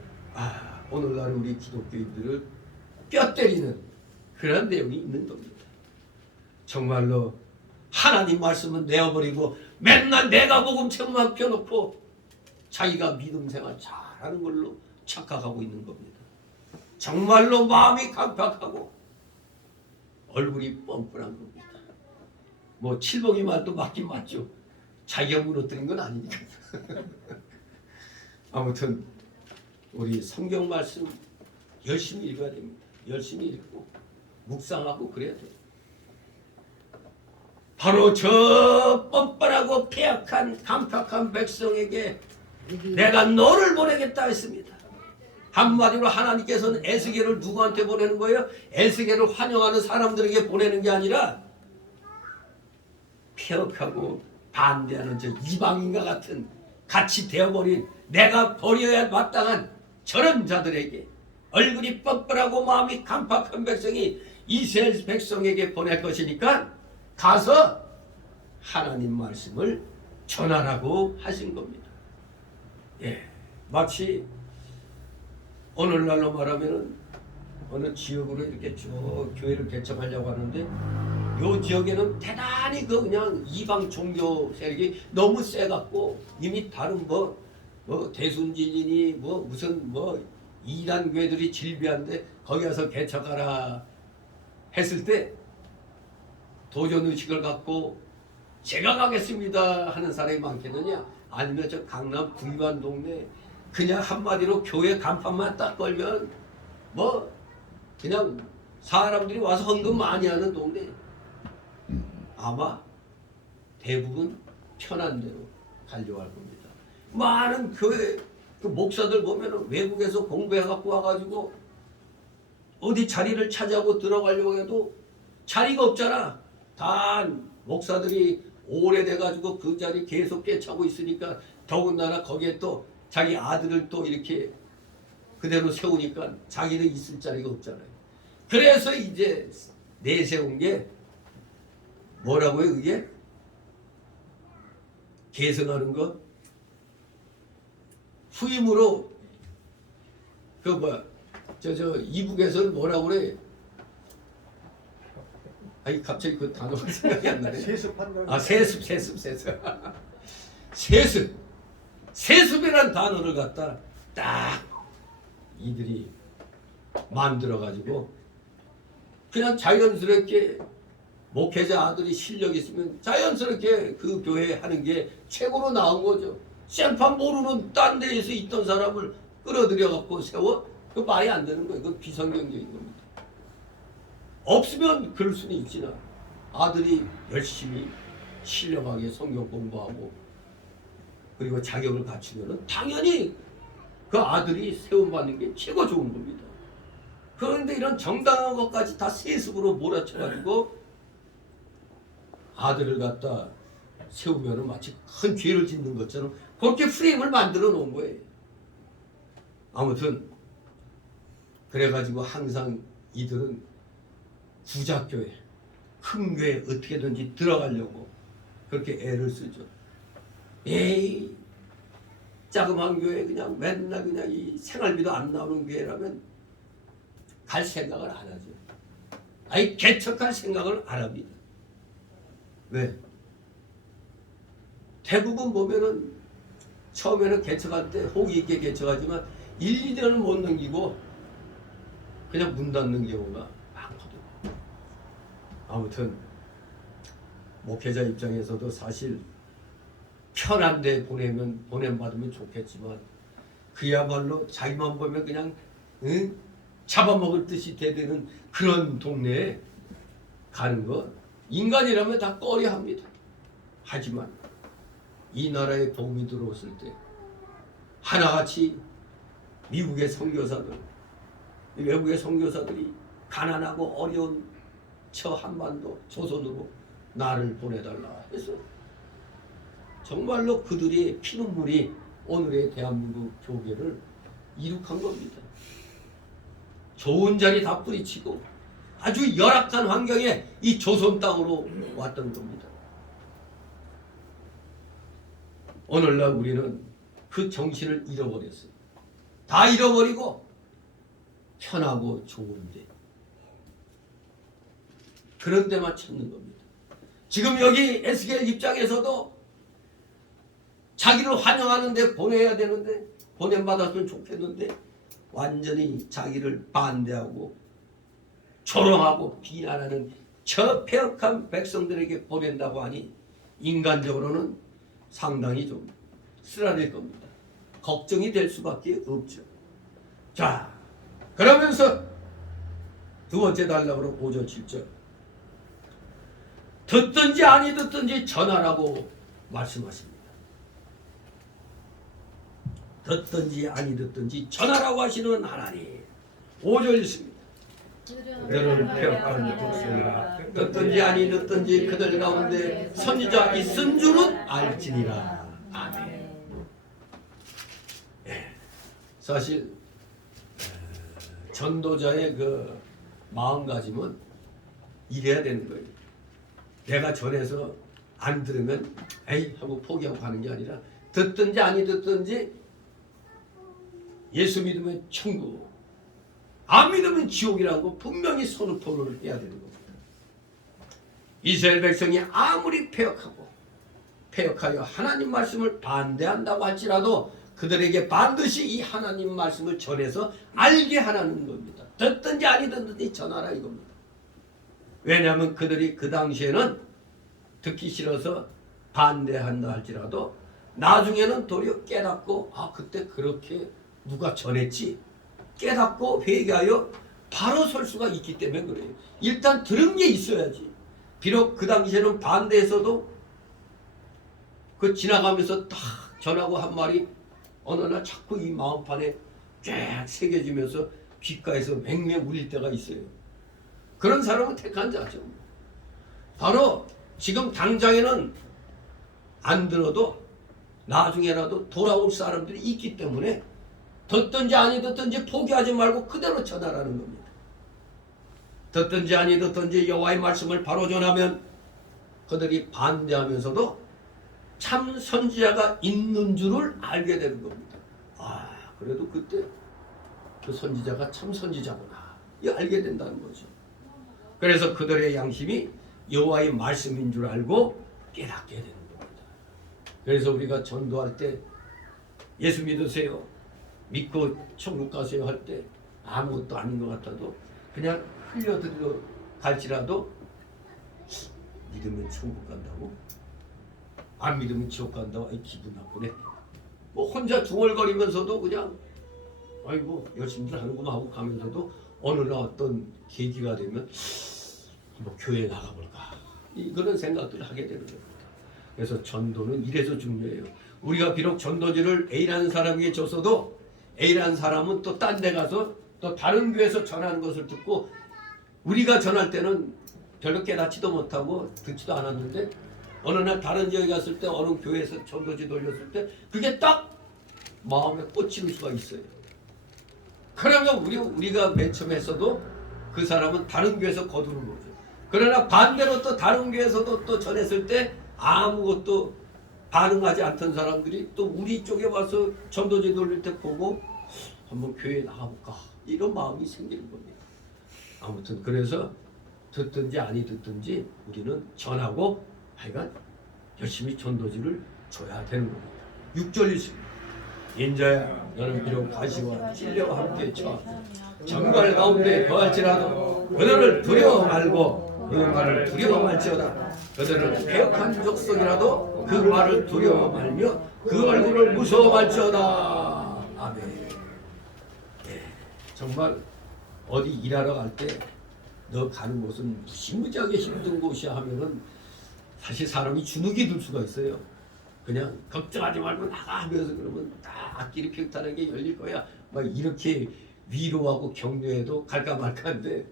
오늘날 우리 기독교인들을 뼈 때리는 그런 내용이 있는 겁니다. 정말로 하나님 말씀은 내어버리고 맨날 내가 복음책만 펴놓고 자기가 믿음 생활 잘하는 걸로 착각하고 있는 겁니다. 정말로 마음이 강팍하고 얼굴이 뻔뻔한 겁니다. 뭐 칠복이 말도 맞긴 맞죠. 자기가 무너뜨린 건 아니니까. 아무튼 우리 성경 말씀 열심히 읽어야 됩니다. 열심히 읽고 묵상하고 그래야 돼요. 바로 저 뻔뻔하고 패역한 강팍한 백성에게 내가 너를 보내겠다 했습니다. 한마디로 하나님께서는 에스겔을 누구한테 보내는 거예요? 에스겔을 환영하는 사람들에게 보내는 게 아니라 패역하고 반대하는 저 이방인과 같은 같이 되어버린 내가 버려야 마땅한 저런 자들에게 얼굴이 뻔뻔하고 마음이 강팍한 백성이 이스라엘 백성에게 보낼 것이니까 가서 하나님 말씀을 전하라고 하신 겁니다. 예, 마치 오늘날로 말하면은 어느 지역으로 이렇게 쭉 교회를 개척하려고 하는데 요 지역에는 대단히 그냥 이방 종교 세력이 너무 세갖고 이미 다른 뭐 대순진이니 무슨 이단 교회들이 질비한데 거기 가서 개척하라 했을 때 도전의식을 갖고 제가 가겠습니다 하는 사람이 많겠느냐? 아니면 저 강남 구이반 동네 그냥 한마디로 교회 간판만 딱 걸면 그냥 사람들이 와서 헌금 많이 하는 동네. 아마 대부분 편한 대로 가려고 할 겁니다. 많은 교회 그 목사들 보면은 외국에서 공부해갖고 와가지고 어디 자리를 차지하고 들어가려고 해도 자리가 없잖아. 다 목사들이 오래돼가지고 그 자리 계속 꿰차고 있으니까 더군다나 거기에 또 자기 아들을 또 이렇게 그대로 세우니까 자기는 있을 자리가 없잖아요. 그래서 이제 내세운 게 뭐라고요? 그게 계승하는 거 후임으로 저 이북에서는 뭐라고 그래? 아니 갑자기 그 단어가 생각이 안 나네. 세습한다. 아 세습. 세습이란 단어를 갖다 딱 이들이 만들어 가지고 그냥 자연스럽게 목회자 아들이 실력 있으면 자연스럽게 그 교회 하는 게 최고로 나은 거죠. 생판 모르는 딴 데에서 있던 사람을 끌어들여 갖고 세워? 그 말이 안 되는 거예요. 그건 비성경적인 겁니다. 없으면 그럴 수는 있지나 아들이 열심히 신령하게 성경 공부하고 그리고 자격을 갖추면 당연히 그 아들이 세움받는 게 최고 좋은 겁니다. 그런데 이런 정당한 것까지 다 세습으로 몰아쳐가지고 아들을 갖다 세우면 마치 큰 죄를 짓는 것처럼 그렇게 프레임을 만들어 놓은 거예요. 아무튼 그래가지고 항상 이들은 부자교회, 큰 교회 어떻게든지 들어가려고 그렇게 애를 쓰죠. 에이, 자그마한 교회 그냥 맨날 그냥 이 생활비도 안 나오는 교회라면 갈 생각을 안 하죠. 아니 개척할 생각을 안 합니다. 왜? 대부분 보면은 처음에는 개척할 때 호기 있게 개척하지만 1, 2년을 못 넘기고 그냥 문 닫는 경우가 많거든요. 아무튼 목회자 입장에서도 사실 편한 데 보냄받으면 좋겠지만 그야말로 자기만 보면 그냥 잡아먹을 듯이 대드는 그런 동네에 가는 거 인간이라면 다 꺼려합니다. 하지만 이 나라에 복음이 들어왔을 때 하나같이 미국의 선교사들, 외국의 선교사들이 가난하고 어려운 저 한반도 조선으로 나를 보내달라 해서 정말로 그들의 피눈물이 오늘의 대한민국 교계를 이룩한 겁니다. 좋은 자리 다 뿌리치고 아주 열악한 환경에 이 조선 땅으로 왔던 겁니다. 오늘날 우리는 그 정신을 잃어버렸어요. 다 잃어버리고 편하고 좋은데 그런 데만 찾는 겁니다. 지금 여기 에스겔 입장에서도 자기를 환영하는데 보내야 되는데 보냄받았으면 좋겠는데 완전히 자기를 반대하고 조롱하고 비난하는 저 폐역한 백성들에게 보낸다고 하니 인간적으로는 상당히 좀 쓰라릴 겁니다. 걱정이 될 수밖에 없죠. 자, 그러면서 두 번째 단락으로 5절 7절 듣든지 아니 듣든지 전하라고 말씀하십니다. 듣든지 아니 듣든지 전하라고 하시는 하나님. 5절 있습니다. 그들을 폐역한 백성이라 듣든지 아니 듣든지 그들 가운데 선지자 있은 줄은 알지니라. 아멘. 사실 전도자의 그 마음가짐은 이래야 되는 거예요. 내가 전해서 안 들으면 에이 하고 포기하고 가는 게 아니라 듣든지 아니 듣든지 예수 믿으면 천국, 안 믿으면 지옥이라고 분명히 선포를 해야 되는 겁니다. 이스라엘 백성이 아무리 폐역하여 하나님 말씀을 반대한다고 할지라도 그들에게 반드시 이 하나님 말씀을 전해서 알게 하라는 겁니다. 듣든지 아니 듣든지 전하라 이겁니다. 왜냐하면 그들이 그 당시에는 듣기 싫어서 반대한다 할지라도 나중에는 도리어 깨닫고 아 그때 그렇게 누가 전했지 깨닫고 회개하여 바로 설 수가 있기 때문에 그래요. 일단 들은 게 있어야지. 비록 그 당시에는 반대해서도 그 지나가면서 딱 전하고 한 말이 어느 날 자꾸 이 마음판에 쫙 새겨지면서 귓가에서 맹맹 울릴 때가 있어요. 그런 사람은 택한 자죠. 바로 지금 당장에는 안 들어도 나중에라도 돌아올 사람들이 있기 때문에 듣든지 아니 듣든지 포기하지 말고 그대로 전하라는 겁니다. 듣든지 아니 듣든지 여호와의 말씀을 바로 전하면 그들이 반대하면서도 참 선지자가 있는 줄을 알게 되는 겁니다. 아, 그래도 그때 그 선지자가 참 선지자구나. 이 알게 된다는 거죠. 그래서 그들의 양심이 여호와의 말씀인 줄 알고 깨닫게 되는 겁니다. 그래서 우리가 전도할 때 예수 믿으세요. 믿고 천국 가세요 할 때 아무것도 아닌 것 같아도 그냥 흘려들여 갈지라도 믿으면 천국 간다고? 안 믿으면 지옥 간다고? 아이 기분 나쁘네. 뭐 혼자 중얼거리면서도 그냥 아이고 열심히들 하는구나 하고 가면서도 어느 날 어떤 계기가 되면 뭐 교회에 나가볼까 이런 생각들을 하게 되는 겁니다. 그래서 전도는 이래서 중요해요. 우리가 비록 전도지를 A라는 사람에게 줬어도 A라는 사람은 또 딴 데 가서 또 다른 교회에서 전하는 것을 듣고 우리가 전할 때는 별로 깨닫지도 못하고 듣지도 않았는데 어느 날 다른 지역에 갔을 때 어느 교회에서 전도지 돌렸을 때 그게 딱 마음에 꽂히는 수가 있어요. 그러면 우리가 맨 처음에 했어도 그 사람은 다른 교회에서 거두는 거죠. 그러나 반대로 또 다른 교회에서도 또 전했을 때 아무것도 반응하지 않던 사람들이 또 우리 쪽에 와서 전도지 돌릴 때 보고 한번 교회에 나가볼까 이런 마음이 생기는 겁니다. 아무튼 그래서 듣든지 아니 듣든지 우리는 전하고 하여간 열심히 전도지를 줘야 되는 겁니다. 6절 있습니다. 인자야 너는 비록 가시와 찔려와 함께 처 정갈 가운데 거할지라도 그들을 두려워 말고 그 말을 두려워 말지어다. 그들은 폐역한 족속이라도 그 말을 두려워 말며 그 얼굴을 무서워 말지어다. 아멘. 정말 어디 일하러 갈 때 너 가는 곳은 무지무지하게 힘든 곳이야 하면은 사실 사람이 주눅이 들 수가 있어요. 그냥 걱정하지 말고 나가 하면서 그러면 다 앞길이 평탄하게 열릴 거야. 막 이렇게 위로하고 격려해도 갈까 말까인데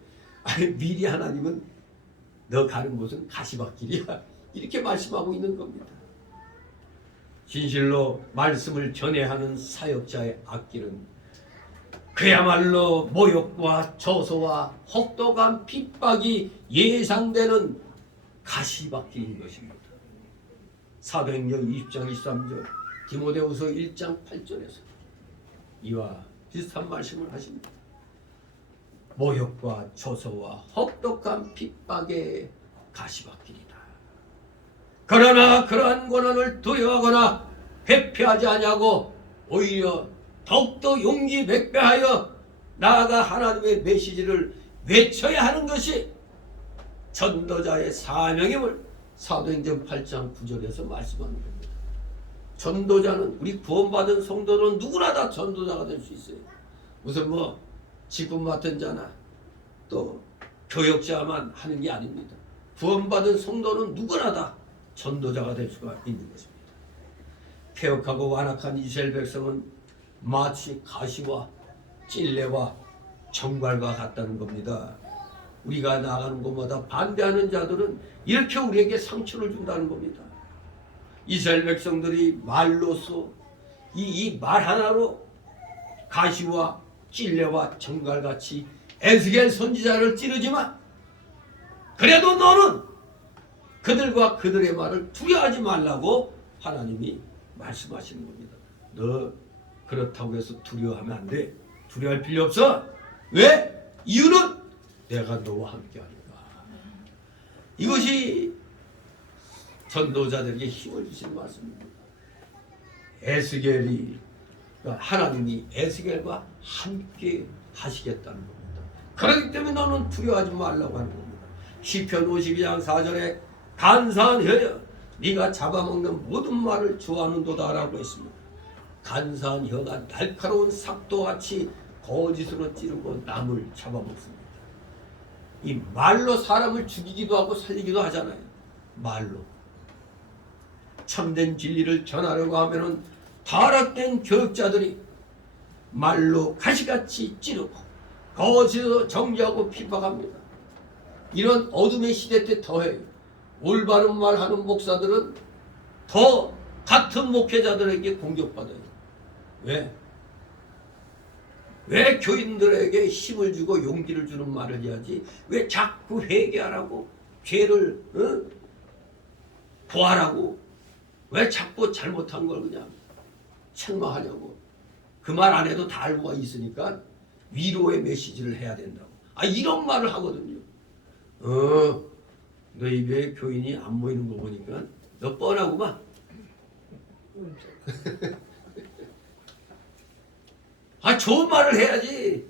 아니 미리 하나님은 너 가는 곳은 가시밭길이야. 이렇게 말씀하고 있는 겁니다. 진실로 말씀을 전해야 하는 사역자의 앞길은 그야말로 모욕과 저소와 혹독한 핍박이 예상되는 가시밭길인 것입니다. 사도행전 20장 23절 디모데후서 1장 8절에서 이와 비슷한 말씀을 하십니다. 모욕과 조소와 혹독한 핍박의 가시밭길이다. 그러나 그러한 고난을 두려워하거나 회피하지 아니하고 오히려 더욱더 용기 백배하여 나아가 하나님의 메시지를 외쳐야 하는 것이 전도자의 사명임을 사도행전 8장 9절에서 말씀하는 겁니다. 전도자는 우리 구원받은 성도는 누구나 다 전도자가 될 수 있어요. 무슨 뭐 직분 맡은 자나 또 교역자만 하는 게 아닙니다. 구원받은 성도는 누구나 다 전도자가 될 수가 있는 것입니다. 폐역하고 완악한 이스라엘 백성은 마치 가시와 찔레와 정갈과 같다는 겁니다. 우리가 나가는 곳마다 반대하는 자들은 이렇게 우리에게 상처를 준다는 겁니다. 이스라엘 백성들이 말로써 이 말 하나로 가시와 찔레와 정갈같이 에스겔 선지자를 찌르지만 그래도 너는 그들과 그들의 말을 두려워하지 말라고 하나님이 말씀하시는 겁니다. 너 그렇다고 해서 두려워하면 안 돼. 두려워할 필요 없어. 왜? 이유는 내가 너와 함께하니까. 이것이 전도자들에게 힘을 주시는 말씀입니다. 에스겔이 하나님이 에스겔과 함께 하시겠다는 겁니다. 그렇기 때문에 너는 두려워하지 말라고 하는 겁니다. 시편 52장 4절에 간사한 혀여 네가 잡아먹는 모든 말을 좋아하는도다 라고 했습니다. 간사한 혀가 날카로운 삭도같이 거짓으로 찌르고 남을 잡아먹습니다. 이 말로 사람을 죽이기도 하고 살리기도 하잖아요. 말로. 참된 진리를 전하려고 하면은 타락된 교육자들이 말로 가시같이 찌르고 거짓으로 정죄하고 핍박합니다. 이런 어둠의 시대 때 더해 올바른 말하는 목사들은 더 같은 목회자들에게 공격받아요. 왜? 왜 교인들에게 힘을 주고 용기를 주는 말을 해야지? 왜 자꾸 회개하라고 죄를 구하라고 왜 자꾸 잘못한 걸 그냥 책망하냐고. 그 말 안 해도 다 알고가 있으니까 위로의 메시지를 해야 된다고. 이런 말을 하거든요. 너 입에 교인이 안 모이는 거 보니까 너 뻔하구만. 좋은 말을 해야지.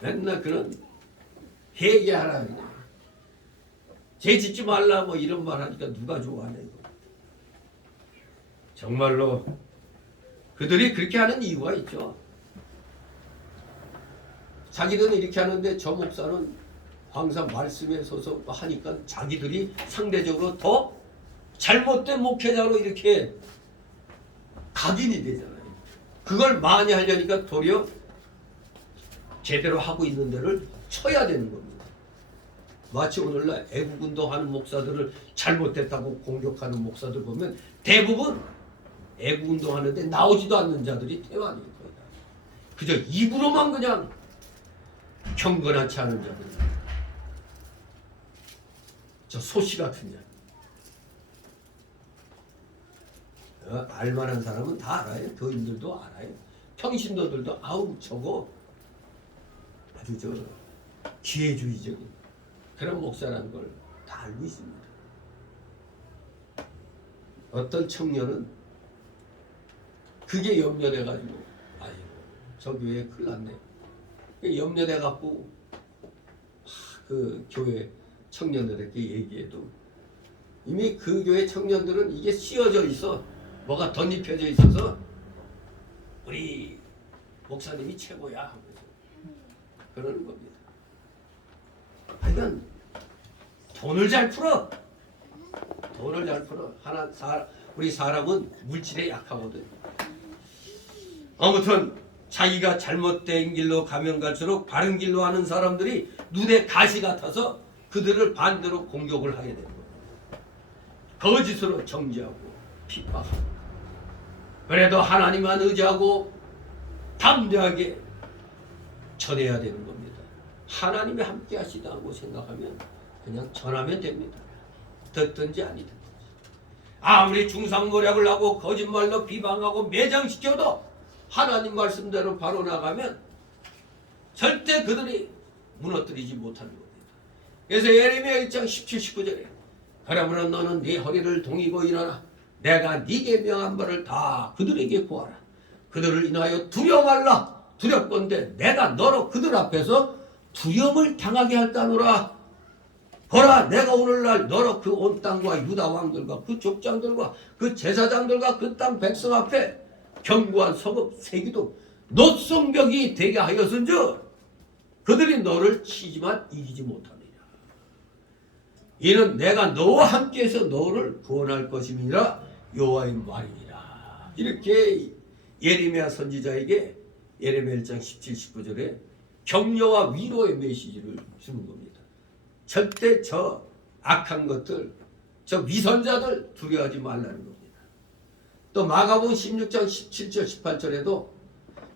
맨날 그런 회개하라 그냥. 죄 짓지 말라 뭐 이런 말 하니까 누가 좋아하냐 이거. 정말로 그들이 그렇게 하는 이유가 있죠. 자기들은 이렇게 하는데 저 목사는 항상 말씀에 서서 하니까 자기들이 상대적으로 더 잘못된 목회자로 이렇게 각인이 되잖아요. 그걸 많이 하려니까 도리어 제대로 하고 있는 데를 쳐야 되는 겁니다. 마치 오늘날 애국운동하는 목사들을 잘못됐다고 공격하는 목사들 보면 대부분 애국운동하는데 나오지도 않는 자들이 태완일 거예요. 그저 입으로만 그냥 경건하지 않은 자들. 저 소시 같은 자. 알만한 사람은 다 알아요. 교인들도 알아요. 평신도들도 아우 저거 아주 저 기회주의적인 그런 목사라는 걸 다 알고 있습니다. 어떤 청년은 그게 염려돼가지고 아이고 저 교회 큰일 났네. 염려돼갖고 그 교회 청년들에게 얘기해도 이미 그 교회 청년들은 이게 씌어져 있어. 뭐가 덧입혀져 있어서 우리 목사님이 최고야 하면서 그러는 겁니다. 하여간 돈을 잘 풀어. 돈을 잘 풀어. 우리 사람은 물질에 약하거든. 아무튼 자기가 잘못된 길로 가면 갈수록 바른 길로 하는 사람들이 눈에 가시 같아서 그들을 반대로 공격을 하게 되는 거예요. 거짓으로 정죄하고 핍박하고. 그래도 하나님만 의지하고 담대하게 전해야 되는 겁니다. 하나님이 함께 하시다고 생각하면 그냥 전하면 됩니다. 듣든지 아니든지. 아무리 중상모략을 하고 거짓말로 비방하고 매장시켜도 하나님 말씀대로 바로 나가면 절대 그들이 무너뜨리지 못하는 겁니다. 그래서 예레미야 1장 17, 19절에 그러므로 너는 네 허리를 동이고 일어나 내가 네게 명한 바를 다 그들에게 구하라. 그들을 인하여 두려워 말라. 두렵건대 내가 너로 그들 앞에서 두려움을 당하게 할까노라. 보라 내가 오늘날 너로 그 온 땅과 유다 왕들과 그 족장들과 그 제사장들과 그 땅 백성 앞에 견고한 성읍 세기도 노성벽이 되게 하였은즉 그들이 너를 치지만 이기지 못하느니라. 이는 내가 너와 함께해서 너를 구원할 것임이라 여호와의 말이니라. 이렇게 예레미야 선지자에게 예레미야 1장 17, 19절에 격려와 위로의 메시지를 주는 겁니다. 절대 저 악한 것들, 저 위선자들 두려워하지 말라는 겁니다. 또 마가복음 16장 17절 18절에도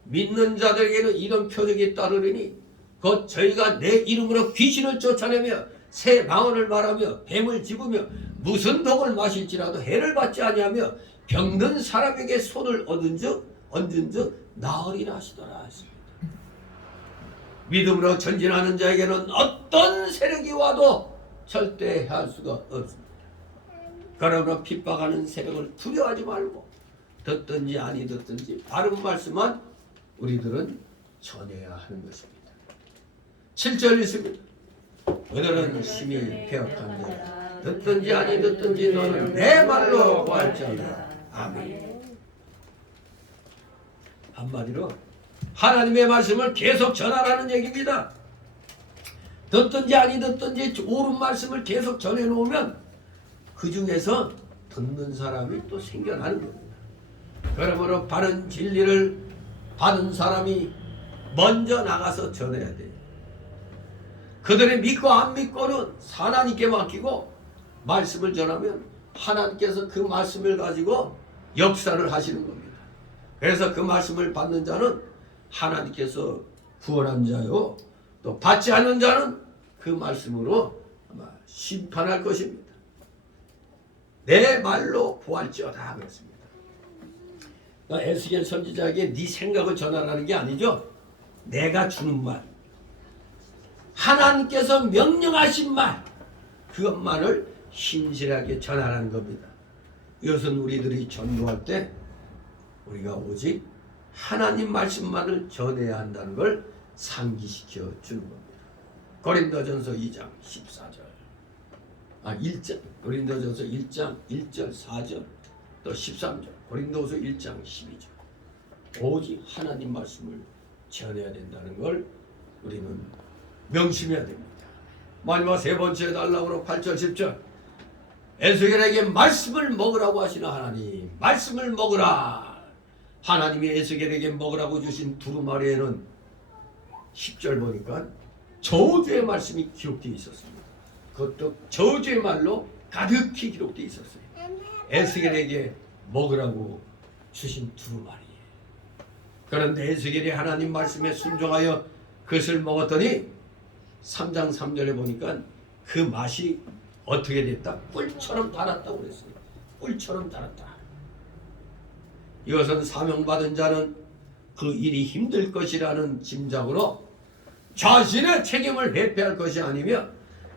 믿는 자들에게는 이런 표적이 따르리니 곧 저희가 내 이름으로 귀신을 쫓아내며 새 망언을 말하며 뱀을 집으며 무슨 독을 마실지라도 해를 받지 아니하며 병든 사람에게 손을 얹은즉 나으리라 하시더라 하십니다. 믿음으로 전진하는 자에게는 어떤 세력이 와도 절대 할 수가 없습니다. 그러므로 핍박하는 세력을 두려워하지 말고 듣든지 아니 듣든지 바른 말씀만 우리들은 전해야 하는 것입니다. 7절 있습니다. 그들은 심히 배역한 자라 듣든지 아니 듣든지 너는 내 말로 구할지어다. 아멘. 한마디로 하나님의 말씀을 계속 전하라는 얘기입니다. 듣든지 아니 듣든지 옳은 말씀을 계속 전해놓으면 그 중에서 듣는 사람이 또 생겨나는 겁니다. 그러므로 바른 진리를 받은 사람이 먼저 나가서 전해야 돼요. 그들이 믿고 안 믿고는 하나님께 맡기고 말씀을 전하면 하나님께서 그 말씀을 가지고 역사를 하시는 겁니다. 그래서 그 말씀을 받는 자는 하나님께서 구원한 자요, 또 받지 않는 자는 그 말씀으로 아마 심판할 것입니다. 내 말로 구할지어다 그랬습니다. 그러니까 에스겔 선지자에게 네 생각을 전하라는 게 아니죠. 내가 주는 말, 하나님께서 명령하신 말, 그것만을 신실하게 전하라는 겁니다. 이것은 우리들이 전도할 때 우리가 오직 하나님 말씀만을 전해야 한다는 걸 상기시켜 주는 겁니다. 고린도전서 2장 14절, 1장, 고린도전서 1장 1절 4절 또 13절, 고린도서 1장 12절, 오직 하나님 말씀을 전해야 된다는 걸 우리는 명심해야 됩니다. 마지막 세 번째 단락으로 8절 10절, 에스겔에게 말씀을 먹으라고 하시는 하나님, 말씀을 먹으라. 하나님이 에스겔에게 먹으라고 주신 두루마리에는 10절 보니까 저주의 말씀이 기록되어 있었습니다. 그것도 저주의 말로 가득히 기록되어 있었어요. 에스겔에게 먹으라고 주신 두루마리에. 그런데 에스겔이 하나님 말씀에 순종하여 그것을 먹었더니 3장 3절에 보니까 그 맛이 어떻게 됐다? 꿀처럼 달았다고 그랬어요. 꿀처럼 달았다. 이것은 사명받은 자는 그 일이 힘들 것이라는 짐작으로 자신의 책임을 회피할 것이 아니며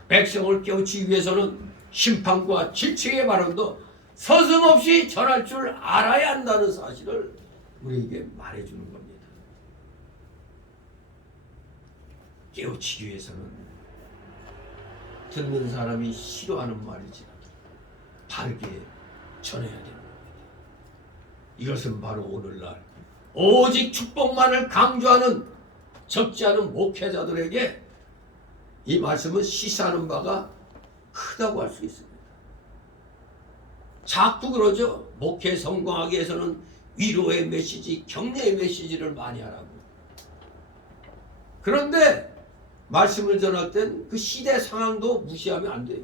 백성을 깨우치기 위해서는 심판과 질책의 발언도 서슴없이 전할 줄 알아야 한다는 사실을 우리에게 말해주는 겁니다. 깨우치기 위해서는 듣는 사람이 싫어하는 말이지라도 바르게 전해야 되는 겁니다. 이것은 바로 오늘날 오직 축복만을 강조하는 적지 않은 목회자들에게 이 말씀은 시사하는 바가 크다고 할 수 있습니다. 자꾸 그러죠. 목회 성공하기 위해서는 위로의 메시지, 격려의 메시지를 많이 하라고. 그런데 말씀을 전할 땐 그 시대 상황도 무시하면 안 돼요.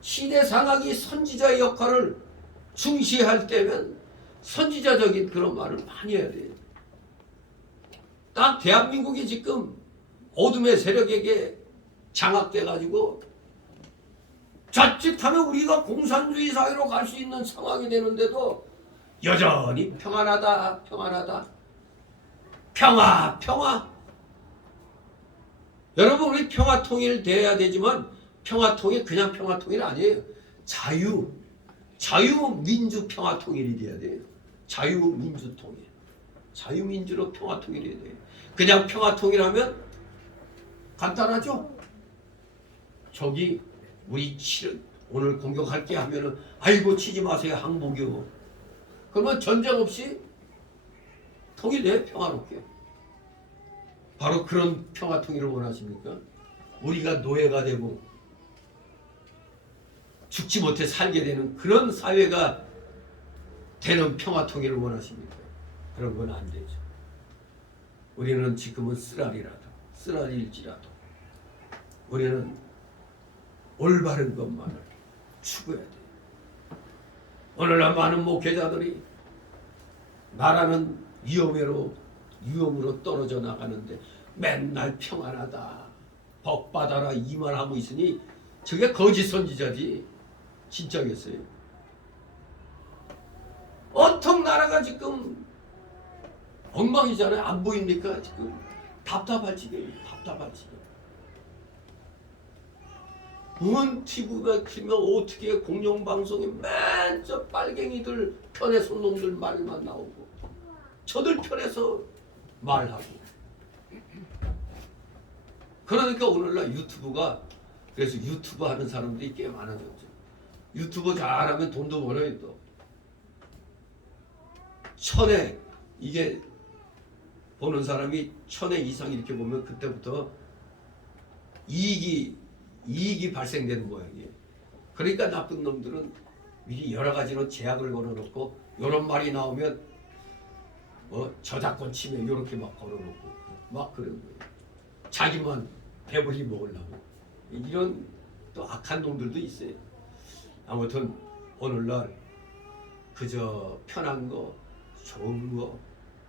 시대 상황이 선지자의 역할을 중시할 때면 선지자적인 그런 말을 많이 해야 돼요. 딱 대한민국이 지금 어둠의 세력에게 장악돼가지고 자칫하면 우리가 공산주의 사회로 갈 수 있는 상황이 되는데도 여전히 평안하다, 평안하다, 평화, 평화. 여러분 우리 평화통일 돼야 되지만 평화통일 그냥 평화통일 아니에요. 자유민주평화통일이 돼야 돼요. 자유민주통일. 자유민주로 평화통일이 돼요. 그냥 평화통일하면 간단하죠. 저기 우리 오늘 공격할게 하면은 아이고 치지 마세요 항복이요. 그러면 전쟁 없이 통일돼요. 평화롭게. 바로 그런 평화통일을 원하십니까? 우리가 노예가 되고 죽지 못해 살게 되는 그런 사회가 되는 평화통일을 원하십니까? 그런 건 안 되죠. 우리는 지금은 쓰라릴지라도 우리는 올바른 것만을 추구해야 돼요. 오늘날 많은 목회자들이 나라는 위험으로 떨어져 나가는데 맨날 평안하다, 복받아라 이 말 하고 있으니 저게 거짓 선지자지 진짜겠어요? 온통 나라가 지금 엉망이잖아요. 안 보입니까? 지금 답답할 지경이에요. 답답할 지경. 원 TV가 키면 어떻게 공영방송에 맨 저 빨갱이들 편에 선 놈들 말만 나오고 저들 편에서 말하고. 그러니까 오늘날 유튜브가 그래서 유튜브 하는 사람들이 꽤 많아졌죠. 유튜브 잘하면 돈도 벌어요 또. 천에 이게 보는 사람이 1000회 이상 이렇게 보면 그때부터 이익이 발생되는 모양이에요. 그러니까 나쁜 놈들은 미리 여러 가지로 제약을 걸어놓고 이런 말이 나오면 저작권 침해 이렇게 막 걸어놓고 막 그런 거예요. 자기만 배불리 먹으려고 이런 또 악한 놈들도 있어요. 아무튼 오늘날 그저 편한 거, 좋은 거,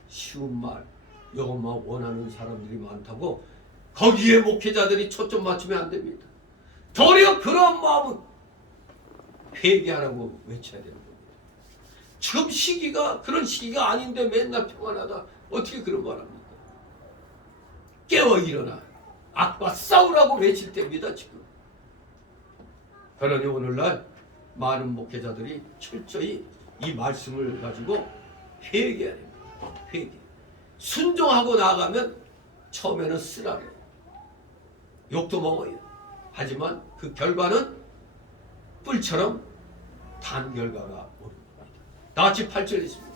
쉬운 말 이것만 원하는 사람들이 많다고 거기에 목회자들이 초점 맞추면 안 됩니다. 도리어 그런 마음은 회개하라고 외쳐야 되는 겁니다. 지금 시기가 그런 시기가 아닌데 맨날 평안하다 어떻게 그런 말 합니까? 깨어 일어나 악과 싸우라고 외칠 때입니다. 지금. 그러니 오늘날 많은 목회자들이 철저히 이 말씀을 가지고 회개해야 됩니다. 회개. 순종하고 나가면 처음에는 쓰라래요. 욕도 먹어요. 하지만 그 결과는 뿔처럼 단 결과가 오는 겁니다. 나같이 8절 있습니다.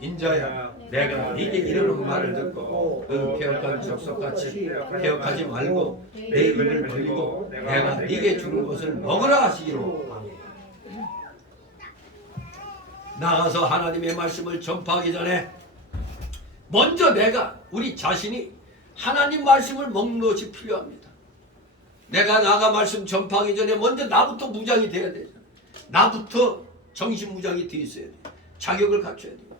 인자야 내가 네게 이르는 말을 듣고 그 개혁한 족속같이 개혁하지 말고 내 입을 벌리고 내가 네게 주는 것을 먹으라 하시기로. 아멘. 나가서 하나님의 말씀을 전파하기 전에 먼저 우리 자신이 하나님 말씀을 먹는 것이 필요합니다. 내가 나가 말씀 전파하기 전에 먼저 나부터 무장이 돼야 되잖아요. 나부터 정신무장이 돼 있어야 돼요. 자격을 갖춰야 돼요.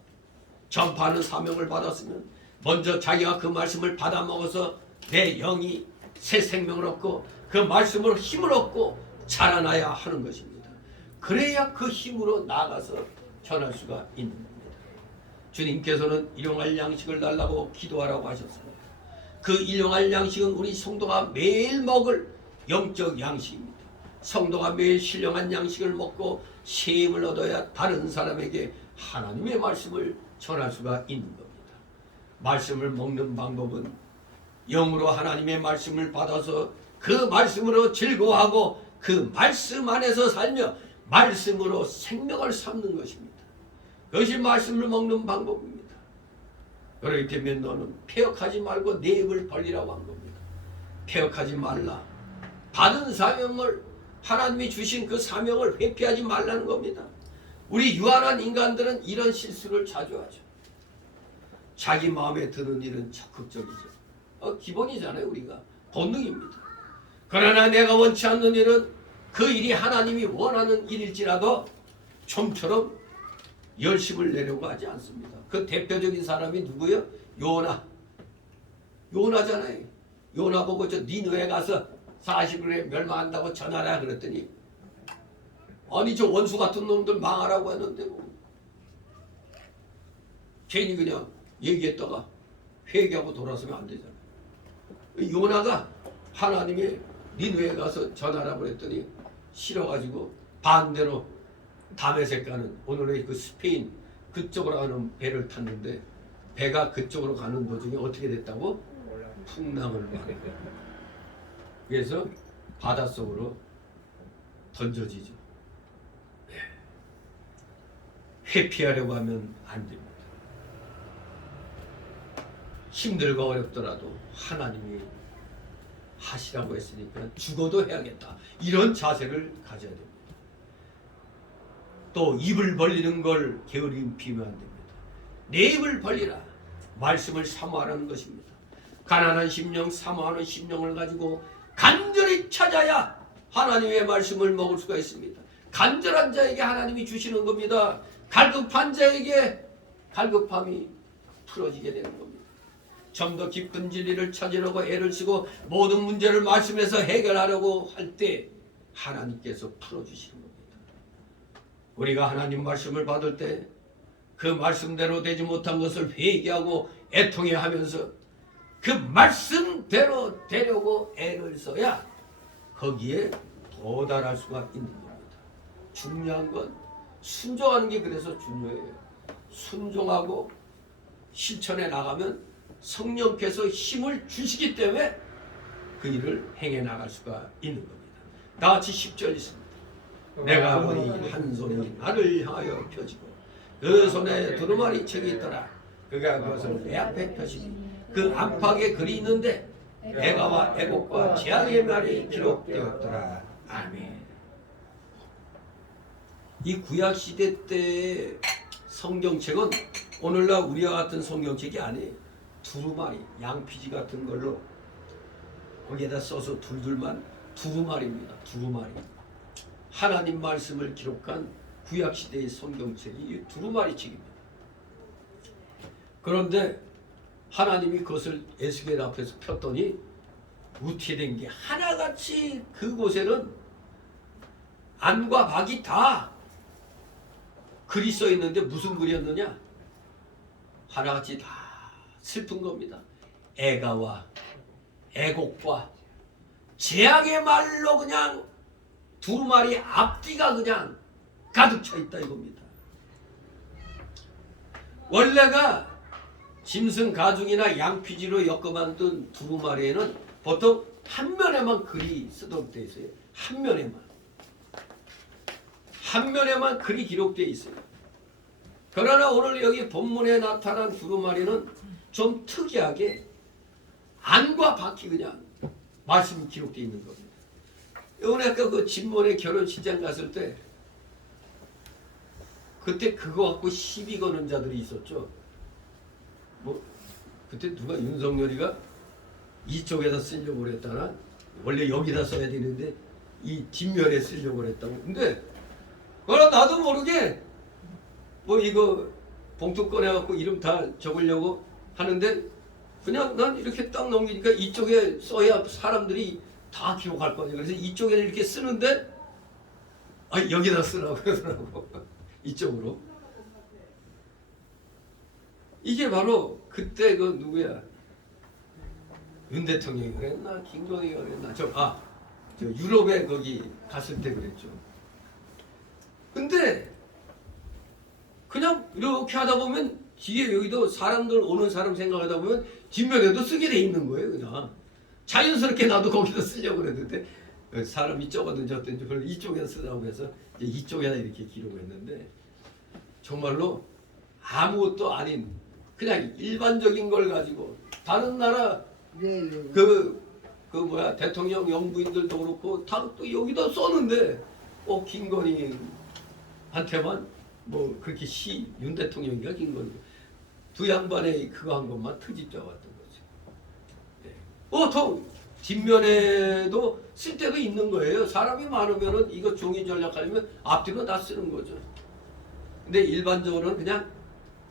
전파하는 사명을 받았으면 먼저 자기가 그 말씀을 받아 먹어서 내 영이 새 생명을 얻고 그 말씀으로 힘을 얻고 자라나야 하는 것입니다. 그래야 그 힘으로 나가서 전할 수가 있는 겁니다. 주님께서는 일용할 양식을 달라고 기도하라고 하셨습니다. 그 일용할 양식은 우리 성도가 매일 먹을 영적 양식입니다. 성도가 매일 신령한 양식을 먹고 쉼을 얻어야 다른 사람에게 하나님의 말씀을 전할 수가 있는 겁니다. 말씀을 먹는 방법은 영으로 하나님의 말씀을 받아서 그 말씀으로 즐거워하고 그 말씀 안에서 살며 말씀으로 생명을 삼는 것입니다. 그것이 말씀을 먹는 방법입니다. 그렇기 때문에 너는 폐역하지 말고 내 입을 벌리라고 한 겁니다. 폐역하지 말라. 받은 사명을 하나님이 주신 그 사명을 회피하지 말라는 겁니다. 우리 유한한 인간들은 이런 실수를 자주 하죠. 자기 마음에 드는 일은 적극적이죠. 기본이잖아요. 우리가 본능입니다. 그러나 내가 원치 않는 일은 그 일이 하나님이 원하는 일일지라도 좀처럼 열심을 내려고 하지 않습니다. 그 대표적인 사람이 누구예요? 요나잖아요. 요나 보고 저 니느웨 가서 40일에 멸망한다고 전하라 그랬더니 아니 저 원수 같은 놈들 망하라고 했는데 뭐 괜히 그냥 얘기했다가 회개하고 돌아서면 안 되잖아요. 요나가 하나님이 니느웨에 가서 전하라고 했더니 싫어가지고 반대로 다메섹 가는 오늘의 그 스페인 그쪽으로 가는 배를 탔는데 배가 그쪽으로 가는 도중에 어떻게 됐다고? 풍랑을 받고 그래서 바닷속으로 던져지죠. 회피하려고 하면 안 됩니다. 힘들고 어렵더라도 하나님이 하시라고 했으니까 죽어도 해야겠다. 이런 자세를 가져야 됩니다. 또 입을 벌리는 걸 게으름 피면 안 됩니다. 내 입을 벌리라. 말씀을 사모하라는 것입니다. 가난한 심령, 사모하는 심령을 가지고 간절히 찾아야 하나님의 말씀을 먹을 수가 있습니다. 간절한 자에게 하나님이 주시는 겁니다. 갈급한 자에게 갈급함이 풀어지게 되는 겁니다. 좀 더 깊은 진리를 찾으려고 애를 쓰고 모든 문제를 말씀에서 해결하려고 할 때 하나님께서 풀어주시는 겁니다. 우리가 하나님 말씀을 받을 때 그 말씀대로 되지 못한 것을 회개하고 애통해하면서 그 말씀대로 되려고 애를 써야 거기에 도달할 수가 있는 겁니다. 중요한 건 순종하는 게 그래서 중요해요. 순종하고 실천해 나가면 성령께서 힘을 주시기 때문에 그 일을 행해 나갈 수가 있는 겁니다. 다 같이 10절 있습니다. 내가 보니 한 손이 나를 향하여 펴지고 그 손에 두루마리 책이 있더라. 그가 그것을 내 앞에 펴시니 그 안팎에 글이 있는데 애가와 애곡과 재앙의 말이 기록되었더라. 아멘. 이 구약 시대 때 성경책은 오늘날 우리와 같은 성경책이 아니에요. 두루마리, 양피지 같은 걸로 거기에다 써서 둘둘만 두루마리입니다. 두루마리. 하나님 말씀을 기록한 구약 시대의 성경책이 두루마리 책입니다. 그런데 하나님이 그것을 에스겔 앞에서 폈더니 어떻게 된 게 하나같이 그곳에는 안과 박이 다 글이 써 있는데 무슨 글이었느냐? 하나같이 다 슬픈 겁니다. 애가와 애곡과 재앙의 말로 그냥 두루마리 앞뒤가 그냥 가득 차 있다 이겁니다. 원래가 짐승 가죽이나 양피지로 엮어 만든 두루마리에는 보통 한 면에만 글이 쓰도록 되어 있어요. 한 면에만 글이 기록되어 있어요. 그러나 오늘 여기 본문에 나타난 두루마리는 좀 특이하게 안과 밖이 그냥 말씀이 기록되어 있는 겁니다. 이번에 아까 그 진몬의 결혼식장 갔을 때 그때 그거 갖고 시비 거는 자들이 있었죠. 뭐 그때 누가 윤석열이가 이쪽에다 쓰려고 그랬다나 원래 여기다 써야 되는데 이 뒷면에 쓰려고 그랬다고. 근데 그러나 나도 모르게 뭐 이거 봉투 꺼내갖고 이름 다 적으려고 하는데 그냥 난 이렇게 딱 넘기니까 이쪽에 써야 사람들이 다 기록할 거 아니야. 그래서 이쪽에 이렇게 쓰는데 여기다 쓰라고 그러더라고. 이쪽으로. 이게 바로 그때 그 누구야? 윤 대통령이 그랬나? 김건희가 그랬나? 저 유럽에 거기 갔을 때 그랬죠. 근데 그냥 이렇게 하다 보면 뒤에 여기도 사람들 오는 사람 생각하다 보면 뒷면에도 쓰게 돼 있는 거예요. 그냥 자연스럽게 나도 거기다 쓰려고 그랬는데 사람이 적어든 저든지 별로 이쪽에다 쓰라고 해서 이쪽에다 이렇게 기록했는데 정말로 아무것도 아닌 그냥 일반적인 걸 가지고 다른 나라 그 뭐야 대통령 영부인들도 그렇고 다 또 여기다 썼는데 김건희한테만 뭐 그렇게 윤 대통령이가 김건희 두 양반의 그거 한 것만 트집 잡았던 거죠. 네. 더 뒷면에도 쓸 때도 있는 거예요. 사람이 많으면은 이거 종이 전략하려면 앞뒤로 다 쓰는 거죠. 근데 일반적으로는 그냥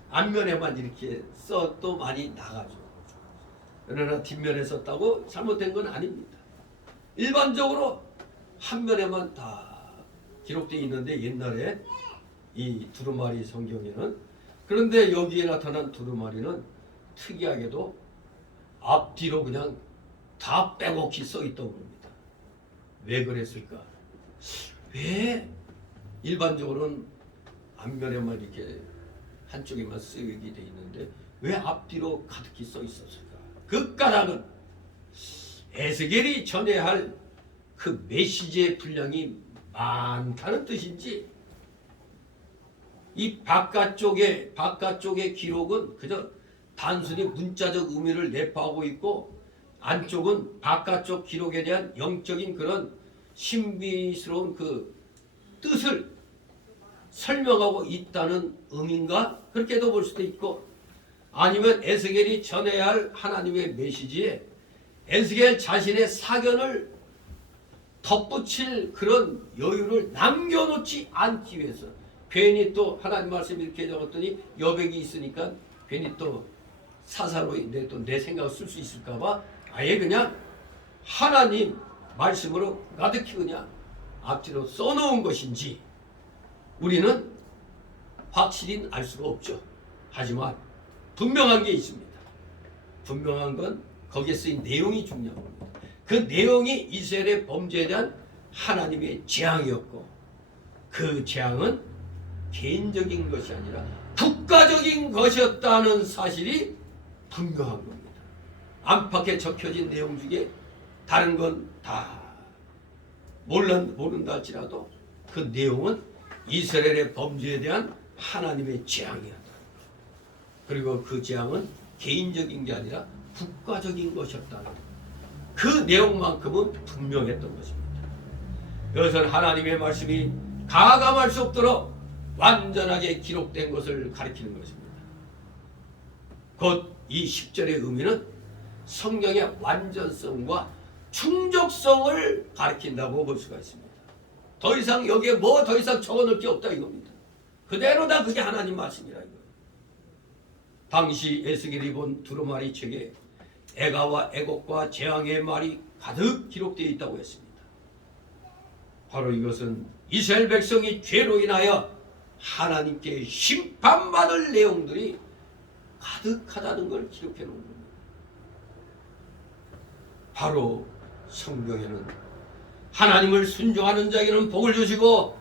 앞면에만 이렇게 써도 많이 나가죠. 그러나 뒷면에 썼다고 잘못된 건 아닙니다. 일반적으로 한 면에만 다 기록되어 있는데 옛날에 이 두루마리 성경에는 그런데 여기에 나타난 두루마리는 특이하게도 앞뒤로 그냥 다 빼곡히 써 있다고 합니다. 왜 그랬을까? 왜 일반적으로는 앞면에만 이렇게 한쪽에만 쓰이게 돼 있는데 왜 앞뒤로 가득히 써 있었을까? 그 까닭은 에스겔이 전해야 할 그 메시지의 분량이 많다는 뜻인지, 이 바깥쪽의 기록은 그저 단순히 문자적 의미를 내포하고 있고, 안쪽은 바깥쪽 기록에 대한 영적인 그런 신비스러운 그 뜻을 설명하고 있다는 의미인가? 그렇게도 볼 수도 있고, 아니면 에스겔이 전해야 할 하나님의 메시지에 에스겔 자신의 사견을 덧붙일 그런 여유를 남겨놓지 않기 위해서, 괜히 또 하나님 말씀 이렇게 적었더니 여백이 있으니까 괜히 또 사사로이 내 생각을 쓸 수 있을까봐 아예 그냥 하나님 말씀으로 가득히 그냥 앞뒤로 써놓은 것인지 우리는 확실히 알 수가 없죠. 하지만 분명한 게 있습니다. 분명한 건 거기에 쓰인 내용이 중요한 겁니다. 그 내용이 이스라엘의 범죄에 대한 하나님의 재앙이었고, 그 재앙은 개인적인 것이 아니라 국가적인 것이었다는 사실이 분명한 겁니다. 안팎에 적혀진 내용 중에 다른 건 다 모른다 할지라도 그 내용은 이스라엘의 범죄에 대한 하나님의 재앙이었다. 그리고 그 재앙은 개인적인 게 아니라 국가적인 것이었다는 그 내용만큼은 분명했던 것입니다. 이것은 하나님의 말씀이 가감할 수 없도록 완전하게 기록된 것을 가리키는 것입니다. 곧 이 10절의 의미는 성경의 완전성과 충족성을 가리킨다고 볼 수가 있습니다. 더 이상 여기에 뭐 더 이상 적어놓을 게 없다 이겁니다. 그대로 다 그게 하나님 말씀이라 이거예요. 당시 에스겔이 본 두루마리 책에 애가와 애곡과 재앙의 말이 가득 기록되어 있다고 했습니다. 바로 이것은 이스라엘 백성이 죄로 인하여 하나님께 심판받을 내용들이 가득하다는 걸 기록해 놓은 겁니다. 바로 성경에는 하나님을 순종하는 자에게는 복을 주시고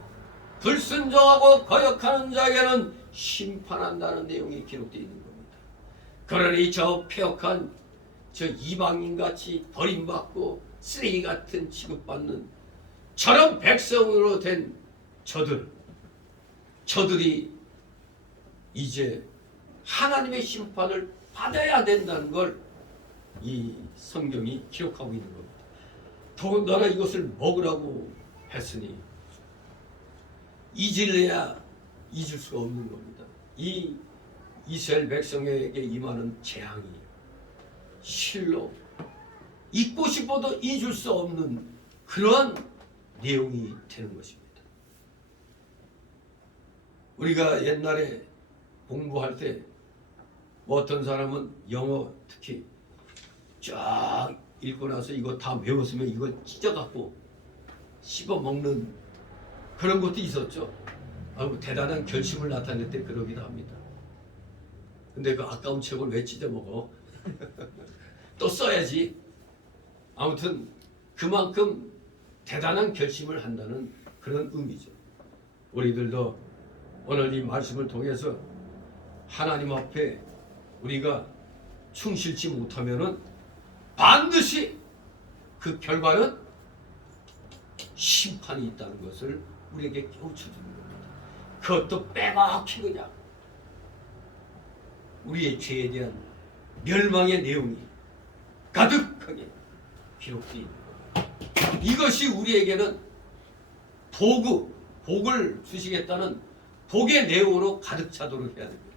불순종하고 거역하는 자에게는 심판한다는 내용이 기록되어 있는 겁니다. 그러니 저 폐역한 저 이방인같이 버림받고 쓰레기 같은 취급받는 저런 백성으로 된 저들이 이제 하나님의 심판을 받아야 된다는 걸 이 성경이 기록하고 있는 겁니다. 더군다나 이것을 먹으라고 했으니 잊을래야 잊을 수가 없는 겁니다. 이 이스라엘 백성에게 임하는 재앙이 실로 잊고 싶어도 잊을 수 없는 그러한 내용이 되는 것입니다. 우리가 옛날에 공부할 때 어떤 사람은 영어 특히 쫙 읽고 나서 이거 다 외웠으면 이걸 찢어갖고 씹어 먹는 그런 것도 있었죠. 대단한 결심을 나타낼 때 그러기도 합니다. 근데 그 아까운 책을 왜 찢어 먹어? 또 써야지. 아무튼 그만큼 대단한 결심을 한다는 그런 의미죠. 우리들도 오늘 이 말씀을 통해서 하나님 앞에 우리가 충실치 못하면은 반드시 그 결과는 심판이 있다는 것을 우리에게 깨우쳐주는 겁니다. 그것도 빼곡히 그냥 우리의 죄에 대한 멸망의 내용이 가득하게 기록되어 있는 겁니다. 이것이 우리에게는 복을 주시겠다는 복의 내용으로 가득 차도록 해야 됩니다.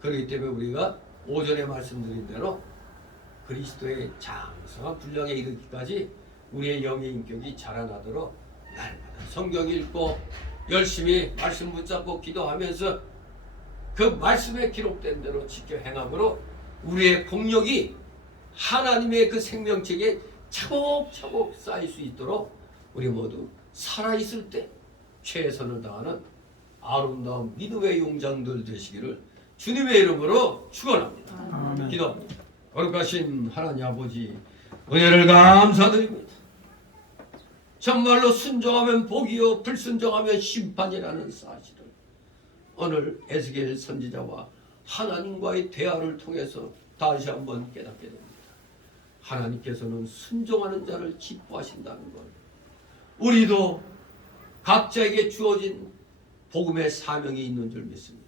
그렇기 때문에 우리가 오전에 말씀드린 대로 그리스도의 장성한 분량에 이르기까지 우리의 영의 인격이 자라나도록 날마다 성경 읽고 열심히 말씀 붙잡고 기도하면서 그 말씀에 기록된 대로 지켜 행함으로 우리의 공력이 하나님의 그 생명책에 차곡차곡 쌓일 수 있도록 우리 모두 살아있을 때 최선을 다하는 아름다운 믿음의 용장들 되시기를 주님의 이름으로 축원합니다. 기도합니다. 거룩하신 하나님 아버지, 은혜를 감사드립니다. 정말로 순종하면 복이요 불순종하면 심판이라는 사실을 오늘 에스겔 선지자와 하나님과의 대화를 통해서 다시 한번 깨닫게 됩니다. 하나님께서는 순종하는 자를 기뻐하신다는 걸, 우리도 각자에게 주어진 복음의 사명이 있는 줄 믿습니다.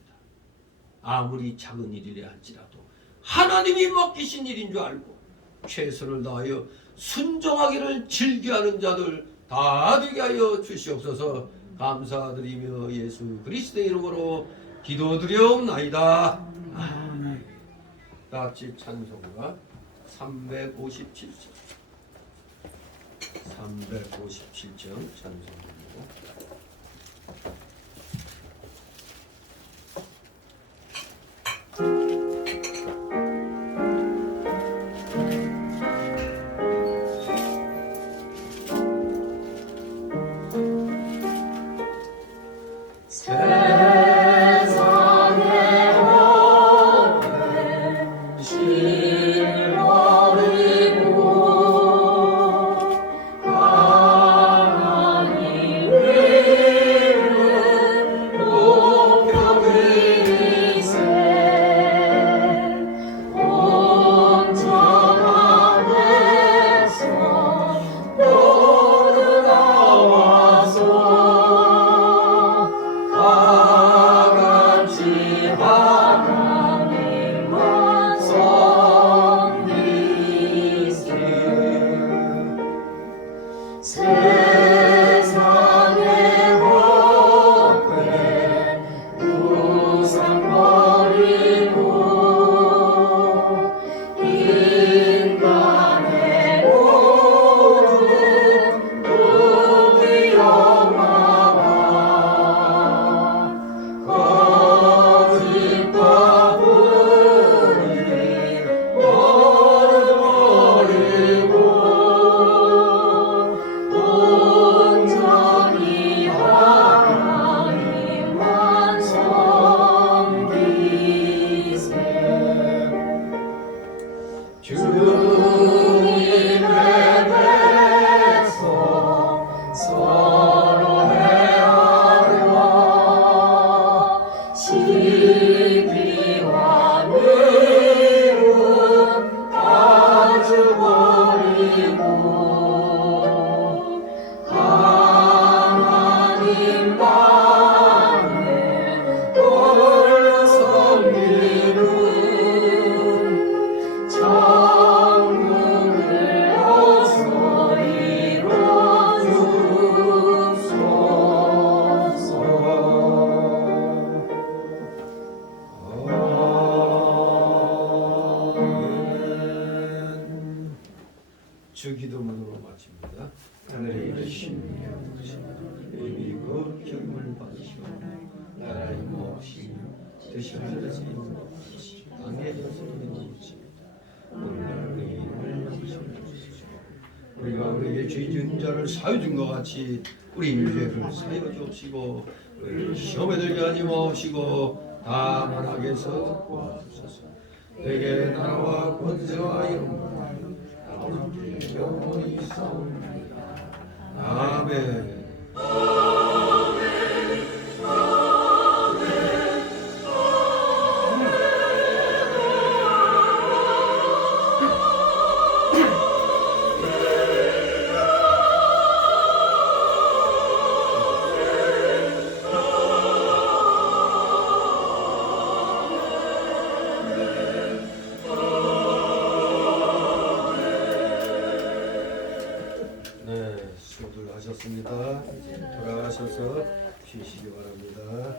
아무리 작은 일이라 할지라도 하나님이 맡기신 일인 줄 알고 최선을 다하여 순종하기를 즐겨하는 자들 다 되게 하여 주시옵소서. 감사드리며 예수 그리스도의 이름으로 기도드리옵나이다. 아멘. 다 같이 찬송가 357장 찬송입니다. 주 기도문으로 마칩니다. 하늘에 계신 의미고 기름을 받으시오. 나라의 무엇이며 뜻이 하늘에서 이룬 것 같이 땅에서 이룬 것입니다. 오늘날 우리 이름을 주시옵소서. 우리가 우리에게 죄 지은 자를 사여 준 것 같이 우리 죄를 사여 주옵시고 우리를 시험에 들게 하지 마옵시고 다만 악에서 듣고 하옵소서. 내게 나라와 권세와 영광 영원히 있사옵나이다. 아멘. 수고들 하셨습니다. 돌아가셔서 쉬시기 바랍니다.